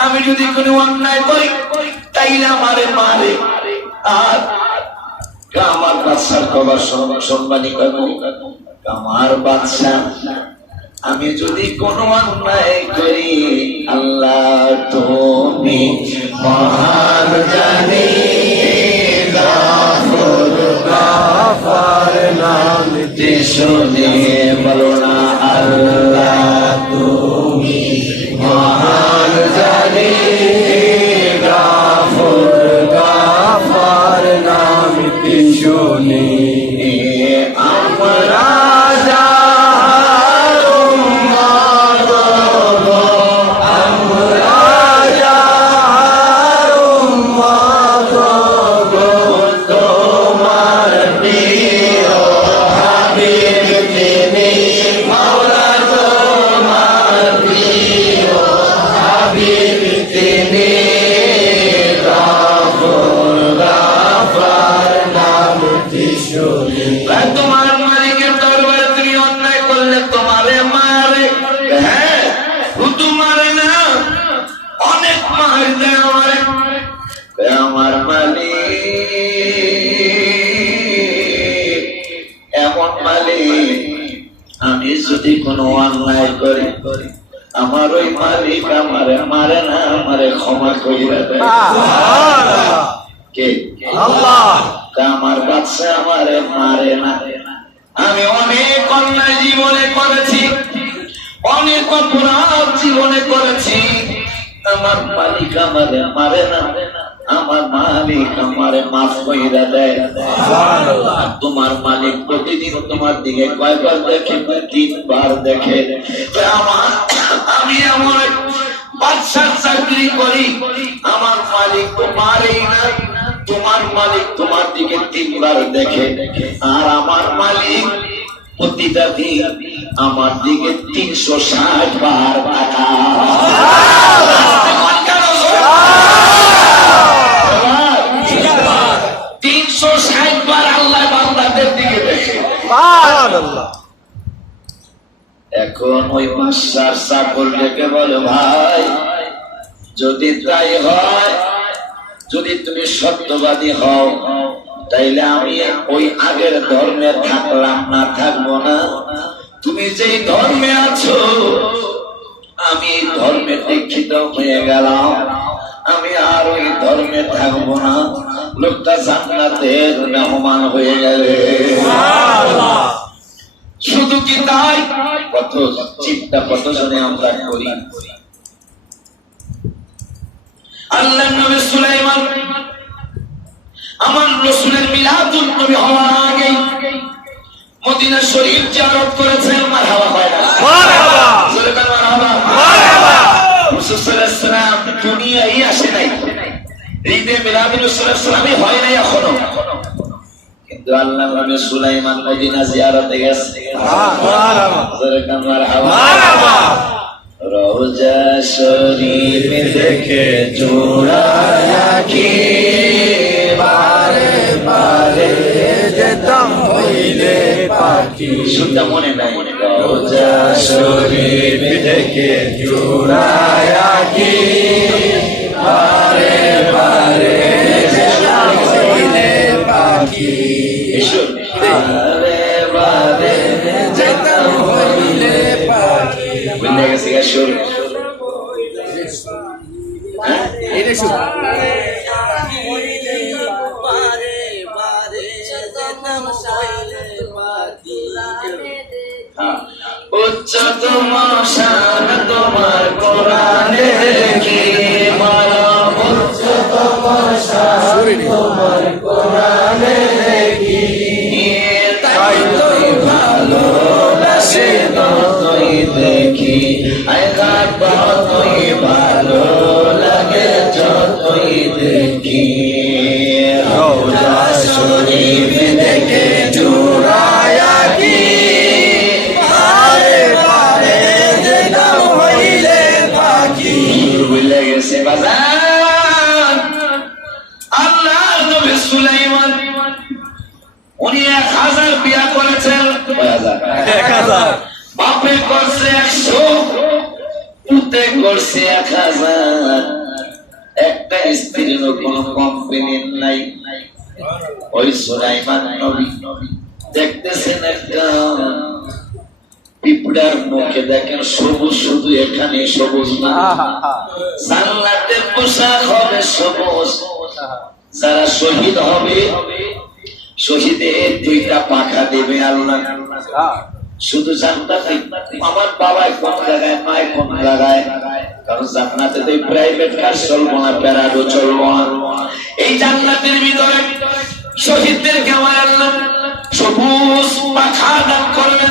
আমি যদি কোনো অন্যায় করি তাইলে আমারে মারে আর আমার বাদশার খবর সম্মানী করবো আমার বাদশাহ আমি যদি কোনো অন্যায় করি আল্লাহ তুমি মহান জানি গাফর নামটি শুনে বলো না আল্লাহ তুমি মহান জানি আমার মালিক এমন মালিক, আমি যদি কোনো অন্যায় করি আমার ওই মালিক আমারে মারে না, আমারে ক্ষমা কইরা দেয়। কে? আল্লাহ। আমার বাচ্চা আমারে মারে না। আমি অনেক অন্যায় জীবনে করেছি, অনেক অপরাধ জীবনে করেছি, আমার মালিক আমারে মারে না, আমার মালিক আমারে মাফ কইরা দেয়। তোমার মালিক প্রতিদিন তোমার দিকে কয়বার দেখে? 3 বার দেখে। আমি আমার বাদশার চাকরি করি, আমার মালিক তো মারেই না, তোমার মালিক তোমার দিকে 3 বার দেখে, আর আমার মালিক প্রতিটা দিন আমার দিকে 360 বার তাকায়। 360 বার আল্লাহ বান্দাদের দিকে দেখে। এখন ওই বাদশার চাকর ডেকে বলে, ভাই যদি তাই হয়, যদি তুমি সত্যবাদী হও, তাইলে আমি ওই আগের ধর্মে থাকলাম না, থাকবো না। তুমি যেই ধর্মে আছো আমি ধর্মে দীক্ষিত হয়ে গেলাম, আমি আর ওই ধর্মে থাকবো না। লোকটা জান্নাতের মেহমান হয়ে গেলে। শুধু কি তাই? কত চিন্তা কত জনে আমরা করি। আল্লাহর নবী সুলাইমান আমার রাসূলের মিলাদুন নবী হওয়ার আগে মদিনা শরীফ জিয়ারত করেছেন। মারহাবা হয় না? মারহাবা। জোরে বলেন মারহাবা। মারহাবা। রাসূল সাল্লাল্লাহু আলাইহি ওয়াসাল্লাম দুনিয়ায় আসে নাই, ঈদে মিলাদুন রাসূলই হয় নাই এখনো, কিন্তু আল্লাহর নবী সুলাইমান মদিনা জিয়ারতে গেছে। মারহাবা। জোরে বলেন মারহাবা। মারহাবা। রওজা শরীফ দেখে জোড়ায়া কি বারে বারে যেতাম হইলে পাখি। শুনতে মনে নাই? রওজা শরীফ দেখে জোড়ায়া কি বারে বারে যেতাম হইলে পাখি। বারে বারে যেতাম হইলে পাখি। বুঝলে গেছে গা সুর? উচ্চতম শান তোমার কোরআনে কি মায়া, উচ্চতম শান তোমার কোরআনে কি, তাই তো ভালোবাসে যতই দেখি, আঘাত যতই ভালো লাগে যতই দেখি। রওজা শরীফ দেখে জোড়ায়া কি বারে বারে যেতাম হইলে পাখি। ভুলে গেছে বাজার। আল্লাহর নবী সুলাইমান উনি 1000 বিয়া করেছেন। 1000 বাপে করছে 100, পুতে করছে 1000। একটা স্ত্রীর কোনো কমপ্লেন নাই। ওই সুলাইমান নবী দেখতেছেন একটা পিঁপড়ার মুখে, দেখেন সবুজ, শুধু এখানে সবুজ না, জান্নাতের পোশাক হবে সবুজ। যারা শহীদ হবে শহীদের 2টা পাখা দেবে আল্লাহ। শুধু জান্নাতে আমার বাবাই কোন জায়গায়, মায় কোন জায়গায়, কারণ জান্নাতে তো প্রাইভেট কার চলবো না, প্যারাডো চলবো না। এই জান্নাতের ভিতরে শহীদদেরকে আমার আল্লাহ সবুজ পাখা দান করবেন।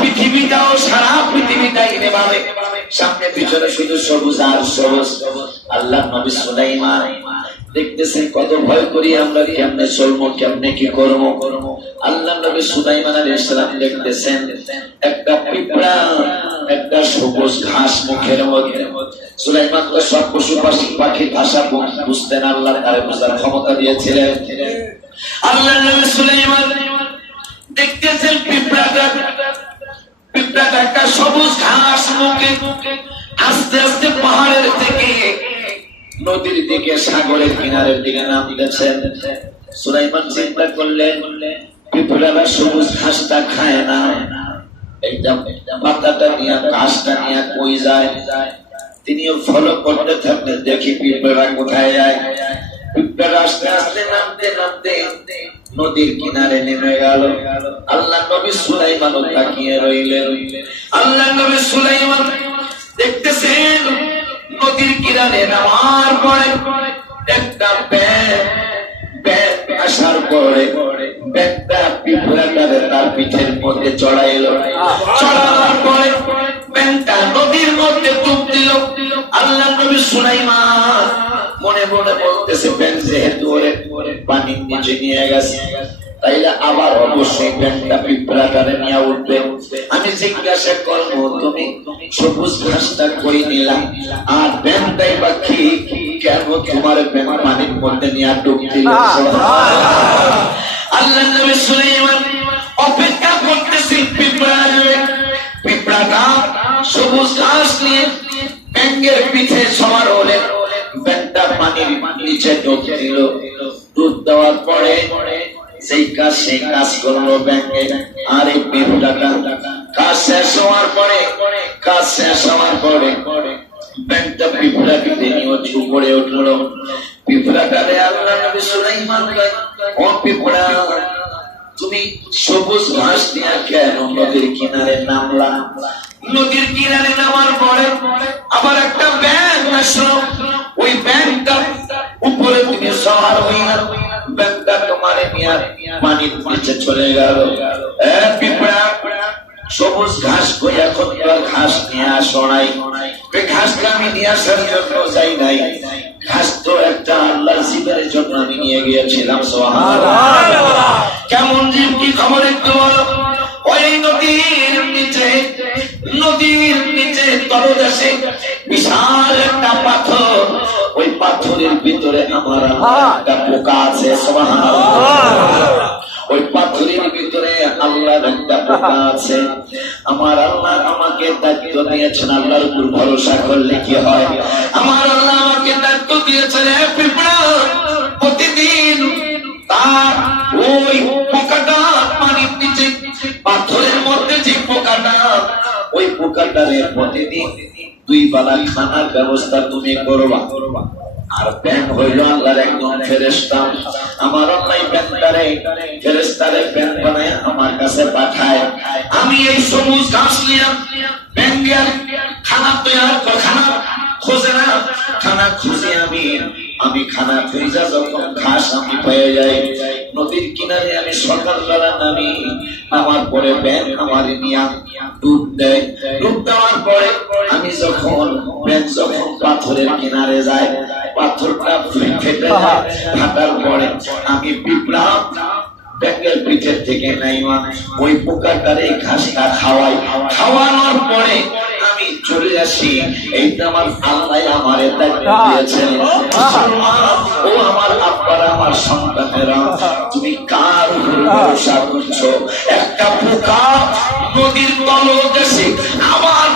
পৃথিবীটাও সারা পৃথিবীটাই নেভাবে, সামনে পিছনে শুধু সবুজ আর সবুজ। আল্লাহ নবী সুলাইমান দেখতেছেন কত ভয় করি আমরা, কেমনে চলবো, কেমনে কি করবো। আল্লাহ নবী সুলাইমান আলাইহিস সালাম দেখতেছেন একটা পিঁপড়া একটা সবুজ ঘাস মুখের মধ্যে। সুলাইমান তো সব পশু পাখির ভাষা বুঝতেন, আল্লাহ তার বোঝার ক্ষমতা দিয়েছিলেন। আল্লাহ নবী সুলাইমান দেখতেছেন পিঁপড়াটা একটা সবুজ ঘাস মুখে আস্তে আস্তে পাহাড়ের থেকে নদীর দিকে সাগরের কিনারের দিকে নামতেছেন। সুলাইমান চিন্তা করলেন পিঁপড়ারা সবুজ ঘাসটা খায় না, এইটা পাতাটা নিয়ে ঘাসটা নিয়ে কই যায়। তিনিও ফলো করতে থাকলেন, দেখি পিঁপড়া কোথায় যায়। পিঁপড়া আস্তে আস্তে নামতে নামতে নদীর কিনারে নেমে গেল। আল্লাহ নবী সুলাইমান তাকিয়ে রইলেন। আল্লাহ নবী সুলাইমান দেখতেছেন নদীর কিনারে নামার পরে একটা ব্যাগ আসার পরে ব্যাগটা পিঁপড়াটারে তার পিঠের মধ্যে চড়াইল। চড়ানোর পরে ব্যাগটা নদীর মধ্যে ডুব দিল। আল্লাহ নবী সুলাইমান মনে মনে বলতেছে, ব্যাগ যেহেতু ওরে পানির নিচে নিয়ে গেছে, তাইলে আবার অবশ্যই ব্যাগটা পিঁপড়াটারে নিয়ে উঠবে। আমি জিজ্ঞাসা করবো, তুমি সবুজ ঘাসটা কই নিলাম, আর ব্যাগটাই বা কি, কেন তোমার ব্যাগ পানির মধ্যে নিয়ে ডুব দিল? আল্লাহ নবী সুলাইমান অপেক্ষা করতেছি পিঁপড়া আসবে। পিঁপড়াটা সবুজ ঘাস নিয়ে ব্যাঙের পিঠে সবার হলে ব্যাগটা পানির নিচে ডুব দিল। ডুব দেওয়ার পরে সেই কাজ করলো ব্যাঙে। আর এই পিঁপড়াটা কাজ শেষ হওয়ার পরে ব্যাংকটা পিঁপড়া পিঠে নিয়ে ঝুঁকড়ে উঠলো। পিঁপড়াটারে আল্লাহ নবী সুলাইমান বললেন, ও পিঁপড়া, তুমি সবুজ ঘাস নিয়ে কেন নদীর কিনারে নামলা? নদীর কিনারে নামার পরে আবার একটা ব্যাগ আসলো। ওই ব্যাগটা উপরে তুমি সওয়ার হইলা, ব্যাগটা তোমার নিয়ে পানির নিচে চলে গেল। পিঁপড়া, সবুজ ঘাস কই, এখন তো ঘাস নিয়ে আসো নাই। ঘাসটা আমি নিয়ে আসার জন্য যাই নাই, ঘাস তো একটা আল্লাহর জীবের জন্য আমি নিয়ে গিয়েছিলাম। সুবহানাল্লাহ। কেমন জীব, কি খবর একটু বলো? ওই নদীর নিচে তলদেশে বিশাল একটা পাথর, ওই পাথরের ভিতরে আমার একটা পোকা আছে। সুবহানাল্লাহ। ওই পাথরের ভিতরে আল্লাহর একটা পোকা আছে। আমার আল্লাহ আমাকে দায়িত্ব দিয়েছেন, আল্লাহর উপর ভরসা করলে কি হয়। আমার আল্লাহ আমাকে দায়িত্ব দিয়েছেন, পিঁপড়া প্রতিদিন তার ওই পোকাটা পানির নিচে পাথরের মধ্যে যে পোকাটা, ওই পোকাটারে প্রতিদিন 2 বেলা খানার ব্যবস্থা তুমি করবা। আর ব্যাং হইল আল্লাহর একজন ফেরেশতা। আমার আল্লাহ ব্যাংটারে ফেরেশতারে ব্যাং বানায় আমার কাছে পাঠায়। আমি এই সবুজ ঘাস নিয়ে ব্যাংয়ের খানা তৈরি, খানা খোঁজে না, খানা খুঁজে আমি খানা খুঁজা যখন ঘাস আমি পেয়ে যাই, নদীর কিনারে আমি সকালবেলা নামি, আমার পরে ব্যাং আমার নিয়ে ডুব দেয়। ডুব দেওয়ার পরে আমি যখন পাথরের কিনারে যাই, পাথরটা ফেটে যায়। ফাটার পরে আমি পিঁপড়া ব্যাঙের পিঠের থেকে নাইমা ওই পোকাটারে ঘাসটা খাওয়াই। খাওয়ানোর পরে আমি চলে আসি। এইটা আমার আল্লাহ আমারে দায়িত্ব দিয়েছেন। ও আমার আব্বারা, আমার সন্তানেরা, তুমি কার উপর ভরসা করছো? একটা পোকা নদীর তলদেশে আমার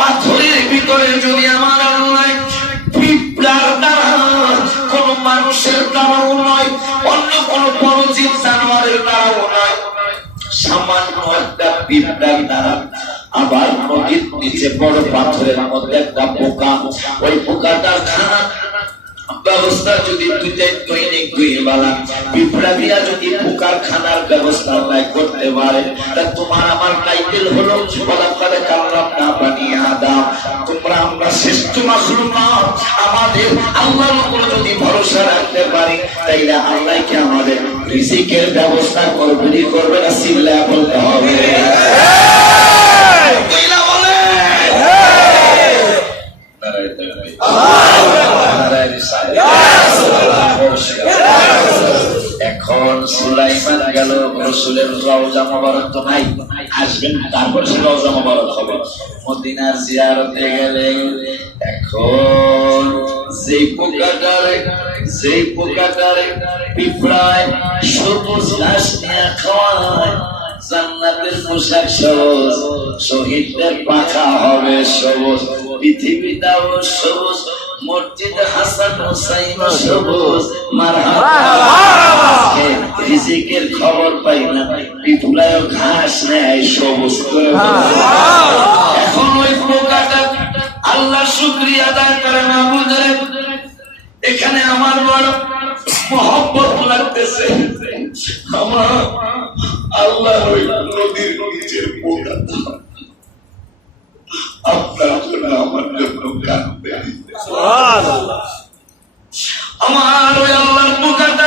পাথরের ভিতরে যদি আমার আল্লাহ পিঁপড়ার দ্বারা, কোন মানুষের দ্বারাও নয়, অন্য কোন পরজীব জানোয়ারের দ্বারাও নয়, সামান্য একটা পিঁপড়ার দ্বারা আবার নদীর নিচে বড় পাথরের মধ্যে একটা পোকা, ওই পোকাটা খানা ব্যবস্থা যদি দৈনিক 2 বেলা পিঁপড়া দিয়া যদি পোকার খানার ব্যবস্থা নাই করতে পারে, তা তোমার আমার টাইটেল হলো বলাকারে কালাম না বানিয়ে আদাম। তোমরা আমরা শ্রেষ্ঠ মাখলুক, আমাদের আল্লাহর উপর যদি ভরসা রাখতে পারি, তাইলে আল্লাহকে আমাদের রিজিকের ব্যবস্থা করবে না। সিল্লা বলতে হবে। এখন সুলাইমান গেল, রাসূলের রওজা মোবারক তো নাই, আসবেন তারপর সে রওজা মোবারক হবে। মদিনার জিয়ারতে গেলে এখন যেই পোকাটারে পিঁপড়ায় সবুজ ঘাস নিয়ে খাওয়ায়, জান্নাতের পোশাক সবুজ, শহীদদের পাখা হবে সবুজ, পৃথিবীটাও সবুজ, মসজিদ হাসান হুসাইন সবুজ মারহাবা রিজিকের খবর পাই না পিপুলায় ঘাস নেয় সবুজ করে এখন ওই পোকাটা আল্লাহ শুকরিয়া আদায় করে না বুঝে এখানে আমার বড় মহব্বত লাগতেছে আমার আল্লাহর ওই নদীর নিচের পোকাটা আপনার জন্য আমার জন্য কাঁদবে আমার ওই আল্লাহর পোকাটা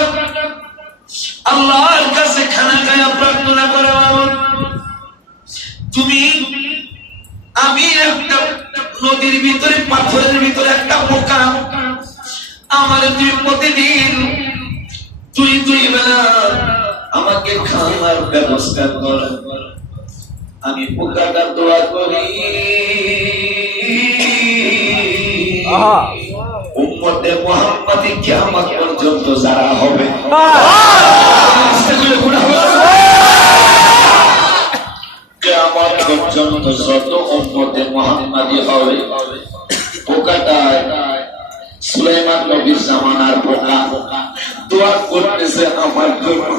আল্লাহর কাছে খানা খায়া প্রার্থনা করে তুমি আমি একটা নদীর ভিতরে পাথরের ভিতরে একটা পোকা আমার তুই প্রতিদিন তুই বেলা আমাকে খাওয়ার ব্যবস্থা কর আমি পোকাটা দোয়া করি উম্মতে মুহাম্মাদি কিয়ামত পর্যন্ত যারা হবে কিয়ামত পর্যন্ত যত উম্মতে মুহাম্মাদি হবে পোকাটা সুলাইমান নবীর জামানার পোকা দোয়া করতেছে আমার জন্য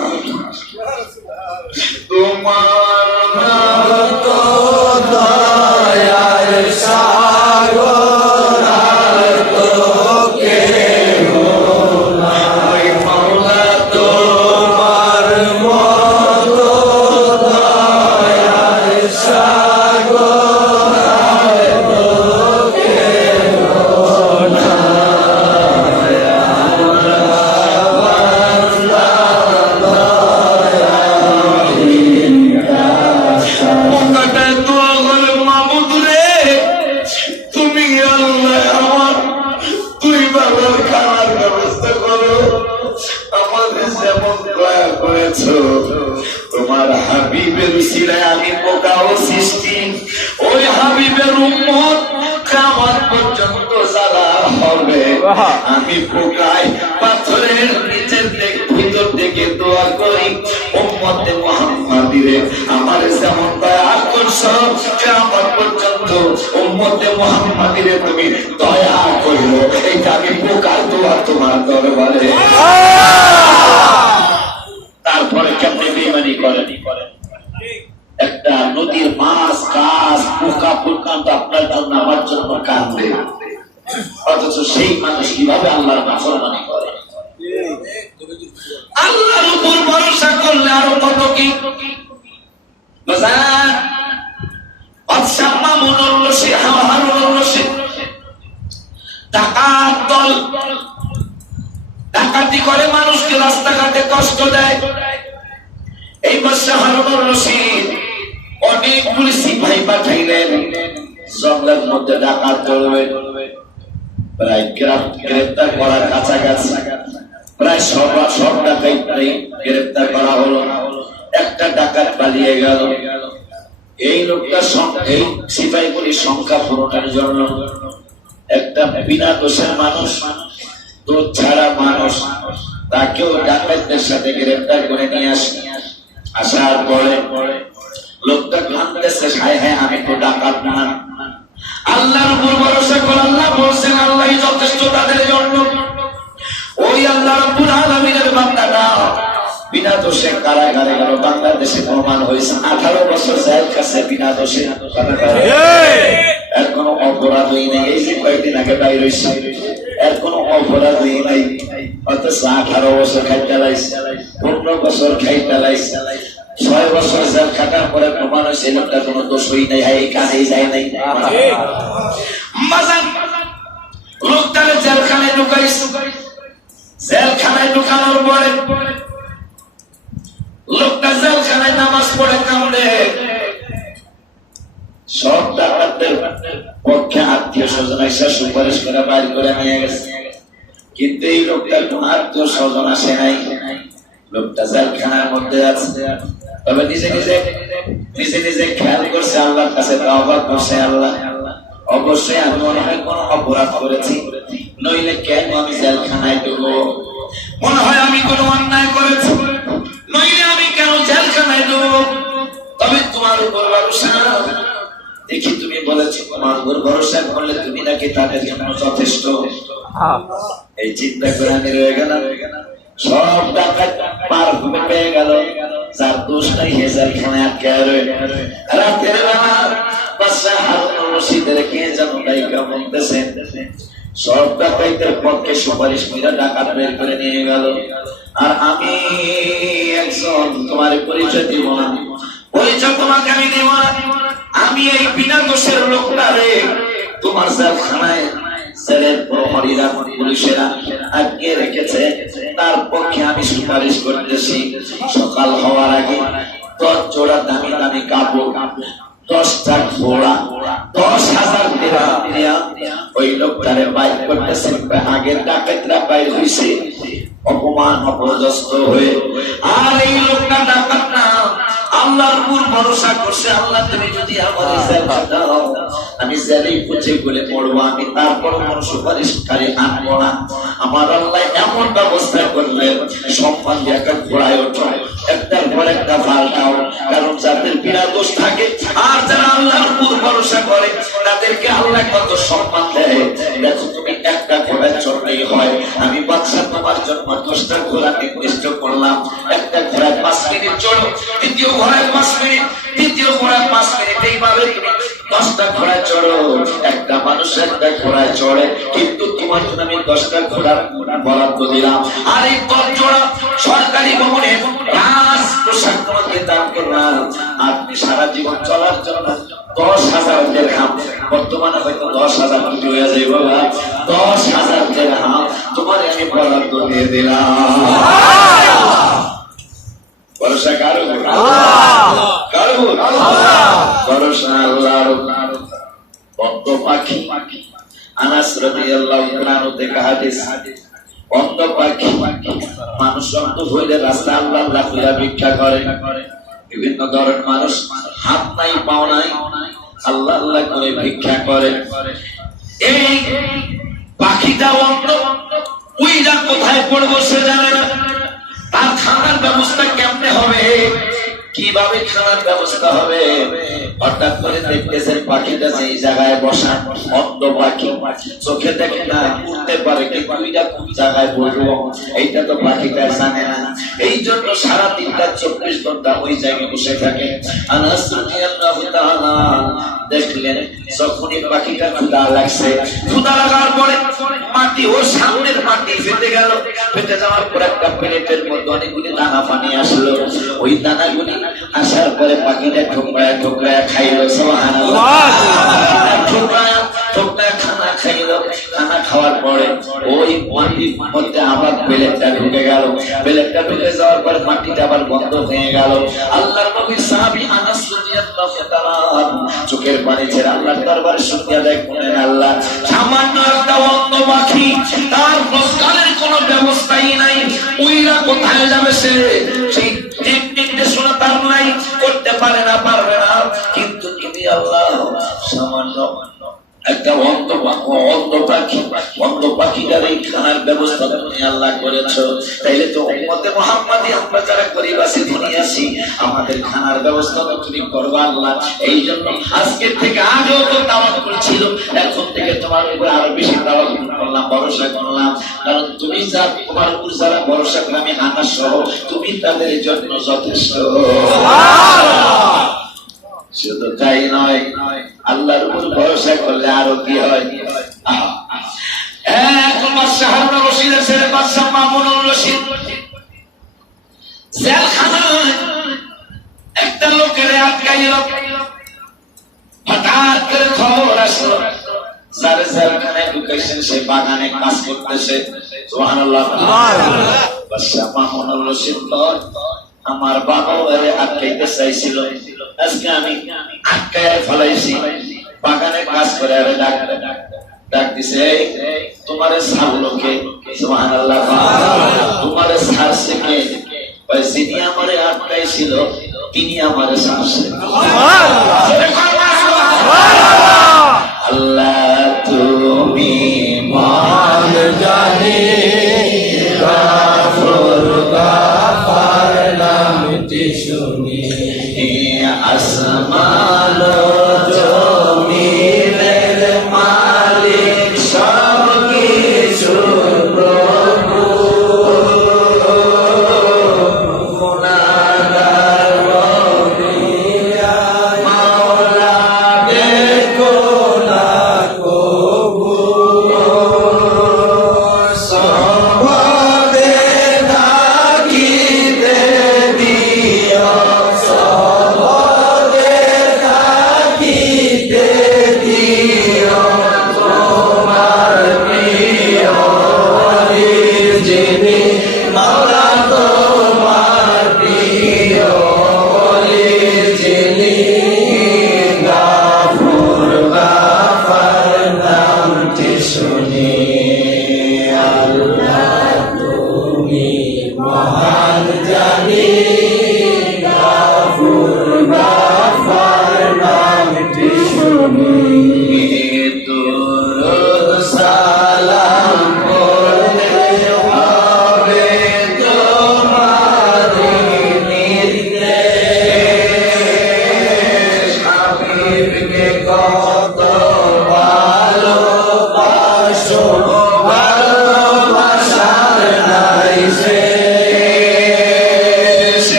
তোমার মতো দয়ার সাগর আর তো কেউ নাই মাওলা তোমার মতো দয়ার সাগর আর তো কেউ তোমার হাবিবের উসিলায় আমি পোকাও সৃষ্টি ওই হাবিবের উম্মত কিয়ামত পর্যন্ত যারা হবে আমি পোকায় পাথরের নিচের ভিতর থেকে দোয়া করি উম্মতে মুহাম্মাদিরে আমার যেমন দয়া করছো কিয়ামত পর্যন্ত উম্মতে মুহাম্মাদিরে তুমি দয়া করিও এইটা আমি পোকার দোয়া তোমার দরবারে তারপরে কেমনে বেঈমানি করেন একটা নদীর মাছ গাছ পোকা পর্যন্ত আপনার জন্য আমার জন্য কাঁদবে অথচ সেই মানুষ কিভাবে আল্লাহর নাফরমানি করে আল্লাহর উপর ভরসা করলে আরো কত কি বাদশা মামুনুর রশিদ হারুনুর রশিদ ডাকাত দল ডাকাতি করে মানুষকে রাস্তাঘাটে কষ্ট দেয় এই বাদশা হারুনুর রশিদ অনেকগুলি সিপাহী পাঠাইলেন জঙ্গলের মধ্যে ডাকাত করবে প্রায় গ্রেফতার করার কাছাকাছি প্রায় সব ডাকাতই গ্রেফতার করা হলো একটা ডাকাত পালিয়ে গেল এই লোকটা এই সিপাহীগুলির সংখ্যা পূরণের জন্য একটা বিনা দোষের মানুষ দোষ ছাড়া মানুষ তাকেও ডাকাতদের সাথে গ্রেফতার করে নিয়ে আসার পরে লোকটা কাঁদতেছে হায় হায় আমি তো ডাকাত না আল্লাহর উপর ভরসা করে আল্লাহ বলছেন আল্লাহই যথেষ্ট তাদের জন্য ওই আল্লাহ রাব্বুল আলামিনের বান্দারা বিনা দোষে কারাগারে গেল বাংলাদেশে প্রমাণ হয়েছে 18 বছর জেল কাছে বিনা দোষে এর কোনো অপরাধ হই নাই এই যে কয়েকদিন আগে বাইর হয়েছে এর কোনো অপরাধ হই নাই অথচ 18 বছর খাই চালাইছে 15 বছর খাই চালাইছে 6 বছর জেল খাটার পরে প্রমাণ হয়েছে লোকটা কোনো দোষ হই নাই এই কাজেই যায় নাই লোকটারে জেলখানায় ঢুকাইছে জেলখানায় ঢুকানোর পরে লোকটা জেলখানায় নামাজ পড়ে কামড়ে সব ডাকাতদের পক্ষে আত্মীয় স্বজন এসে সুপারিশ করে বাইর করে নিয়ে গেছে কিন্তু এই লোকটার কোন আত্মীয় স্বজন আসে নাই লোকটা জেলখানার মধ্যে আছে তবে নিজে নিজে খেয়াল করছে আল্লাহর কাছে তাওবা করছে আল্লাহ অবশ্যই আমি মনে হয় কোন অপরাধ করেছি নইলে কেন আমি জেলখানায় ঢুকবো মনে হয় আমি কোনো অন্যায় করেছি নইলে আমি কেন জেলখানায় ঢুকবো তবে তোমার উপর ভরসা দেখি তুমি বলেছো তোমার উপর ভরসা করলে তুমি নাকি তাদের জন্য যথেষ্ট এই চিন্তা করে আমি রয়ে গেলাম, সব টাকা পার ঘুমে পেয়ে গেল, যার দোষ নাই হেজার খানে আটকে রাতের বেলা বাদশা হারুন রশিদের কে যেন নায়িকা বলতেছে, সব ডাকাইতের পক্ষে সুপারিশ করে ডাকাত বের করে নিয়ে গেল। আর আমি একজন, তোমার পরিচয় দিব না, পরিচয় তোমাকে আমি দিব না, আমি এই বিনা দোষের লোকটারে তোমার জেলখানায় জেলের প্রহরীরা পুলিশেরা আটকে রেখেছে, তার পক্ষে আমি সুপারিশ করতেছি। সকাল হওয়ার আগে 10 জোড়া দামি দামি কাপড়, 10টা ঘোড়া, 10,000 দিরহাম ওই লোকটারে বাইর করতেছে। আগের ডাকাতরা বাইর হইছে অপমান অপদস্থ হয়ে, আর এই লোকটা ডাকাত না, আল্লাহর উপর ভরসা করছে, আল্লাহ তুমি যদি আমার জেল দাও আমি জেলেই পচে গলে পড়বো, আমি তারপর কোন সুপারিশকারী আনবো না। আমার আল্লাহ এমন ব্যবস্থা করলেন, সম্মান দিয়ে একটা ঘোড়ায় ওঠো, একটার পর একটা পাল্টাও, কারণ যাদের বিনা দোষ থাকে আর যারা আল্লাহর উপর ভরসা করে তাদেরকে আল্লাহ কত সম্মান দেয়। দেখো তুমি একটা ঘোড়ায় চড়লেই হয়, আমি বাদশা তোমার জন্য 10টা ঘোড়া নির্দিষ্ট করলাম, একটা ঘোড়ায় 5 মিনিট চড়ো, দ্বিতীয় ঘোড়ায় 5 মিনিট, তৃতীয় ঘোড়ায় 5 মিনিট, এইভাবে তুমি 10টা ঘোড়ায় চড়ো। একটা মানুষ একটা ঘোড়ায় চড়ে, কিন্তু তোমার জন্য আমি 10টা ঘোড়ার বরাদ্দ দিলাম, আর এই 10 জোড়া সরকারি ভবনে রাজ পোশাক তোমাকে দান করলাম। আপনি সারা জীবন চলার জন্য 10,000 দিরহাম, বর্তমানে হয়তো 10,000 কোটি হয়ে যায় বাবা, 10,000 দিরহাম তোমার আমি বরাদ্দ দিয়ে দিলাম। ভরসা কার উপর? কার উপর? ভরসা আল্লাহর উপর। বদ্ধ পাখি, আনাস রাদিয়াল্লাহু আনহু থেকে হাদিস, বদ্ধ পাখি মানুষ অন্ধ হইলে রাস্তা আল্লাহ আল্লাহ কইরা ভিক্ষা করে। বিভিন্ন ধরনের মানুষ হাত নাই পাও নাই আল্লাহ আল্লাহ করে ভিক্ষা করে। এই পাখিটা অন্ধ, উইরা কোথায় পড়বো সে জানে না, তার খানার ব্যবস্থা কেমনে হবে, কিভাবে খানার ব্যবস্থা হবে। হঠাৎ করে দেখতেছেন পাখিটা সেই জায়গায় বসা, অন্ধ পাখি, চোখে দেখে না, উঠতে পারে কিন্তু ওইটা কোন জায়গায় বসবো এইটা তো পাখিটা জানে না। এই জন্য সারা দিনটা 24 ঘন্টা ওই জায়গায় বসে থাকে। আনাস রাদিয়াল্লাহু তাআলা দেখলেন যখনই পাখিটা ক্ষুধা লাগছে, ক্ষুধা লাগার পরে মাটি, ওর সামনের মাটি ফেটে গেল, ফেটে যাওয়ার পর একটা প্লেটের মধ্যে অনেকগুলি দানা পানি আসলো, ওই দানাগুলি আসার পরে পাখিটা ঠোকরায় ঠোকরায় খাইল। সুবহানাল্লাহ, ঠোকরায় ঠোকরায় খানা খাইল। খানা খাওয়ার পরে ওই মাটির মধ্যে আবার প্লেটটা ঢুকে গেল, প্লেটটা ঢুকে যাওয়ার পরে মাটিটা আবার বন্ধ হয়ে গেল। আল্লাহর নবী সাহাবী আনাস রাদিয়াল্লাহু তাআলা চোখের পানি ছেড়ে আল্লাহর দরবারে শুকরিয়া আদায় করলেন, আল্লাহ সামান্য একটা অন্ধ পাখি, তার রোজগারের কোনো ব্যবস্থাই নাই, উইরা কোথায় যাবে সে, সেই নির্দেশনা তার নাই, করতে পারে না, পারবে না। কিন্তু তুমি আল্লাহ সামান্য একটা অন্ধ পাখি, অন্ধ পাখিটার এই খানার ব্যবস্থা তুমি আল্লাহ করেছো, তাইলে তো উম্মতে মুহাম্মাদি আমরা যারা গরীব আছি ধনী আছি আমাদের খানার ব্যবস্থা তো তুমি করবা আল্লাহ। এই জন্য আজকের থেকে, আগেও তো তাওয়াক্কুল ছিল, এখন থেকে তোমার উপর আরো বেশি তাওয়াক্কুল করলাম, ভরসা করলাম, কারণ তুমি যা তোমার উপর যারা ভরসা করে আমি আনাস সহ তুমি তাদের জন্য যথেষ্ট। শুধু তাই নয়, আল্লাহর উপর ভরসা করলে আরো কি হয়। এখন বাদশা হারুন রশিদের ছেলে বাদশা মামুনুর রশিদ জেলখানায় একটা লোকের আটকাইল। হঠাৎ করে খবর আসলো যারা জেলখানায় ঢুকাইছেন সে বাগানে কাজ করতেছে। সুবহানাল্লাহ। বাদশা মামুনুর রশিদ আমার বাবা ওরে আটকাইতে চাইছিল, আজকে আমি আটকায় ফেলাইছি, বাগানে কাজ করে আরে ডাক দিছে, তোমারে ছাড়লোকে। সুবহানাল্লাহ। তোমারে ছাড়ছে কে? যিনি আমারে আটকাইছিল তিনি আমারে ছাড়ছে। আল্লাহ তুমি মান জানি শুনি আসমান জমিনের মালিক সব কিছু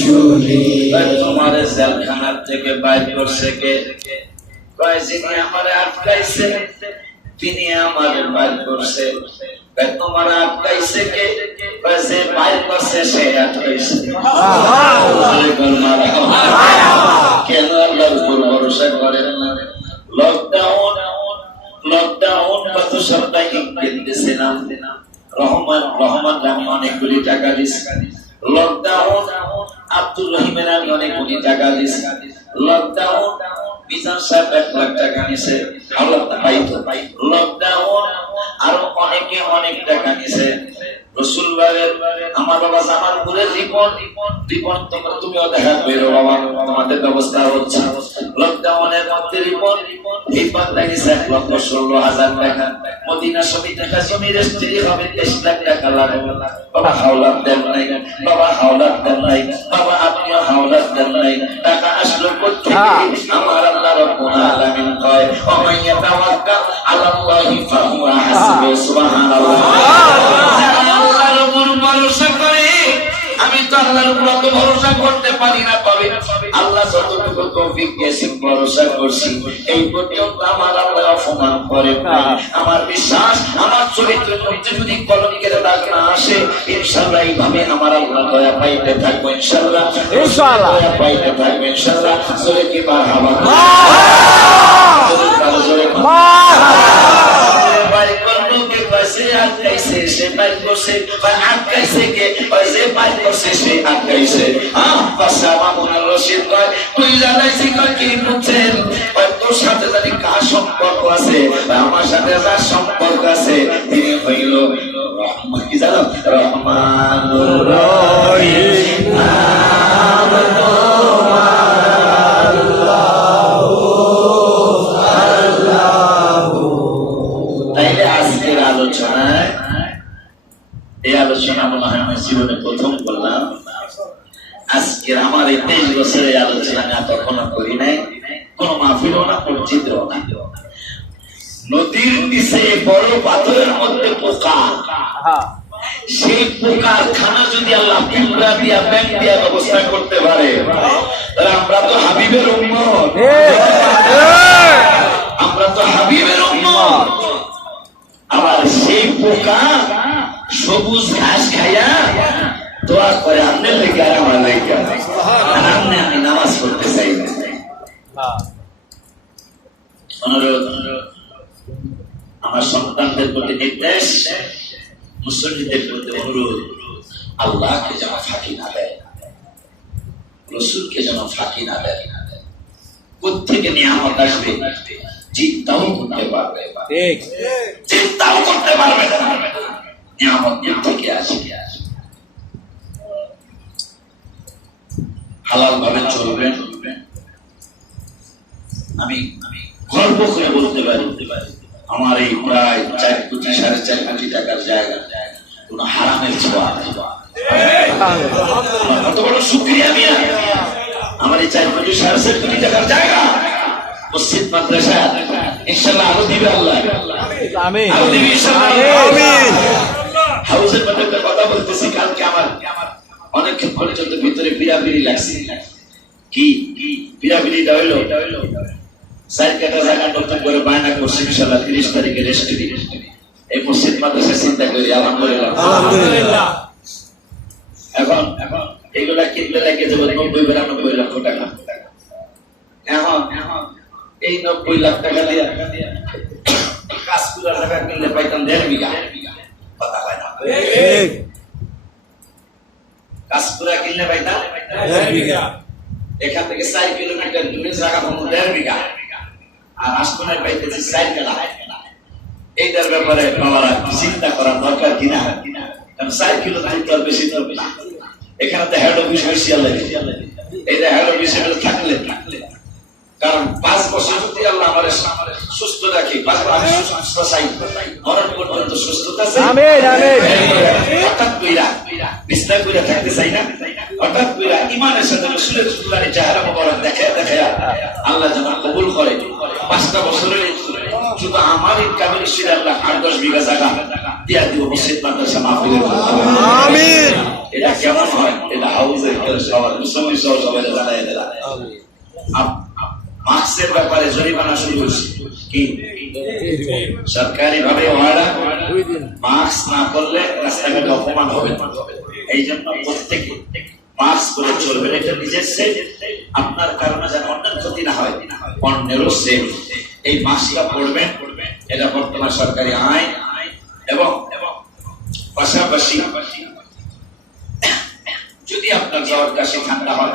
শুনি। তোমার জেলখানার থেকে বাইর করছে কে? যিনি আমার আটকাইছে তিনি আমার বাইর করছে। তোমার আটকাইছে কে? যে বাইর করছে সে আটকাইছে। কেন আল্লাহর উপর ভরসা করেন না? লকডাউন গত সপ্তাহে দিয়েছিলাম, রহমান আমি অনেকগুলি টাকা দিচ্ছি। লকডাউন আব্দুর রহিমের আমি অনেকগুলি টাকা দিচ্ছি। লকডাউন মিজান সাহেব 1 লাখ টাকা নিছে। লকডাউন আরো অনেকে অনেক টাকা নিছে। রসুল ভাইয়ের আমার বাবা জামালপুরের রিপোর্ট তুমিও দেখা পেরো বাবা, তোমাদের ব্যবস্থা হচ্ছে। লকডাউনের মধ্যে রিপোর্ট লাগিয়েছে 1,16,000 টাকা। মদিনা শরীফ টাকা জমি রেজিস্ট্রি হবে 23 লাখ টাকা লাগবে। বাবা হাওলাত দেন নাই, বাবা হাওলাত দেন নাই, বাবা আপনিও হাওলাত দেন নাই। টাকা আসলো কোথেকে? আমার আল্লাহ রাব্বুল আলামিন কয় ওয়া মান ইয়াতাওয়াক্কাল আলাল্লাহি ফাহুয়া হাসবুহু। সুবহানাল্লাহ। আল্লাহর উপর ভরসা করে, আমি তো আল্লাহর উপর তো ভরসা করতে পারি না। তবে আল্লাহ যতটুকু তৌফিক দিয়েছেন ভরসা করছি। এই পর্যন্ত আমার আল্লাহ অপমান করে নাই। আমার বিশ্বাস আমার চরিত্রের মধ্যে যদি কলঙ্কের দাগ না আসে, ইনশাআল্লাহ এইভাবে আমার আল্লাহ দয়া পাইতে থাকবো। ইনশাআল্লাহ দয়া পাইতে থাকবো। ইনশাআল্লাহ জোরে কি মারহাবা, জোরে আটকাইছে সে বাইর করছে, আটকাইছে কে? যে বাইর করছে সে আটকাইছে। মামুনুর রশিদ কয় তুই জানাইছি কয় কি বুঝছেন? তোর সাথে জানি কার সম্পর্ক আছে? আমার সাথে যার সম্পর্ক আছে তিনি হইল রহমান। কি জানো? রহমানুর রহিম। তাইলে আজকের আলোচনায়, এই আলোচনা মনে হয় আমি জীবনে প্রথম করলাম। আজকের আমার এই 23 বছরের আলোচনা না কখনো করি নাই, কোন মাহফিলও না, কোন চিত্রও না। নদীর নিচে বড় পাথরের মধ্যে পোকা, সেই পোকার খানা যদি আল্লাহ পিঁপড়া দিয়া ব্যাগ দিয়া ব্যবস্থা করতে পারে, তাহলে আমরা তো হাবিবের উম্মত, আমরা তো হাবিবের উম্মত। আবার সেই পোকা সবুজ ঘাস খাইয়া দোয়া করে আপনার লেগে আর আমার লেগে, আর আপনি আমি নামাজ পড়তে চাই না। অনুরোধ আমার সন্তানদের প্রতি নির্দেশ, মুসল্লিদের প্রতি অনুরোধ, আল্লাহকে যেন ফাঁকি না দেয়, রসুলকে যেন ফাঁকি না দেয়। কোথেকে নিয়ামত আসবে চিন্তাও করতে পারবে, চিন্তাও করতে পারবে না নিয়ামত থেকে আসবে। হালাল ভাবে চলবেন। আমি গর্ব করে বলতে পারি আমার এই প্রায় 4 কোটি 4.5 কোটি টাকার জায়গা কোন হারামের ছোঁয়া নেই। কত বড় শুকরিয়া মিয়া, আমার এই 4 কোটি 4.5 কোটি টাকার জায়গা মসজিদ মাদ্রাসা ইনশাআল্লাহ আরো দিবে আল্লাহ, আমিন, আরো দিবে ইনশাআল্লাহ, আমিন। হাউসের মধ্যে একটা কথা বলতেছি, কালকে আমার অনেকক্ষণ পর্যন্ত ভিতরে বিড়াবিড়ি লাগছে। কি বিড়াবিড়িটা হইলো 4 কাঠা জায়গা নতুন করে বায়না করছে ইনশাআল্লাহ 30 তারিখে রেজিস্ট্রি। এই মসজিদ মাদ্রাসা চিন্তা করি আলহামদুলিল্লাহ। এখন এগুলা কিনতে লাগে যাবে 90-92 লক্ষ টাকা। এখন এই 90 লাখ টাকা দিয়ে কাজগুলা জায়গা কিনলে পাইতাম 1.5 বিঘা। কথা হয় না? কাজগুলা কিনলে পাইতাম 1.5 বিঘা। এখান থেকে 4 কিলোমিটার দূরে জায়গা পাবো 1.5 বিঘা, আর আশপাশে পাইতেছি 4 কাঠা। এইটার ব্যাপারে বাবারা চিন্তা করার দরকার কিনা, কারণ 4 কিলো দূর বেশি দূর না। এখানে তো হেড অফিস বেশি আল্লাহ, এইটা হেড অফিসে থাকলে, কারণ 5 বছর যদি আল্লাহ আমাদের সুস্থ রাখি, 5 বছর সুস্থ চাই, মরণ পর্যন্ত সুস্থতা চাই, আমিন আমিন। হঠাৎ কইরা বিছনা কইরা থাকতে চাই না, হঠাৎ কইরা ঈমানের সাথে রাসূলের সুন্নাহর চেহারা মোবারক দেখে আল্লাহ যেন কবুল করে। 5টা বছরের শুধু আমার ইনকামের শিরা আল্লাহ 8-10 বিঘা জায়গা দিয়া দিব মসজিদ মাদ্রাসা মাহফিলের জন্য, আমিন। এটা কেমন হয় এটা হাউজে সবার মুসলিম সহ সবাই জানাই দিলাম। মাস্কের ব্যাপারে জরিমানা শুরু হয়েছে কি সরকারি ভাবে মাস্ক না করলে রাস্তাঘাটে অপমান হবে। এই জন্য প্রত্যেকে মাস্ক করে চলবেন, এটা নিজের সেফ, আপনার কারণে যেন অন্যের ক্ষতি না হয়, অন্যেরও সেফ। এই মাস্কটা পড়বেন, এটা বর্তমান সরকারি আইন। এবং পাশাপাশি যদি আপনার জ্বর কাশি ঠান্ডা হয়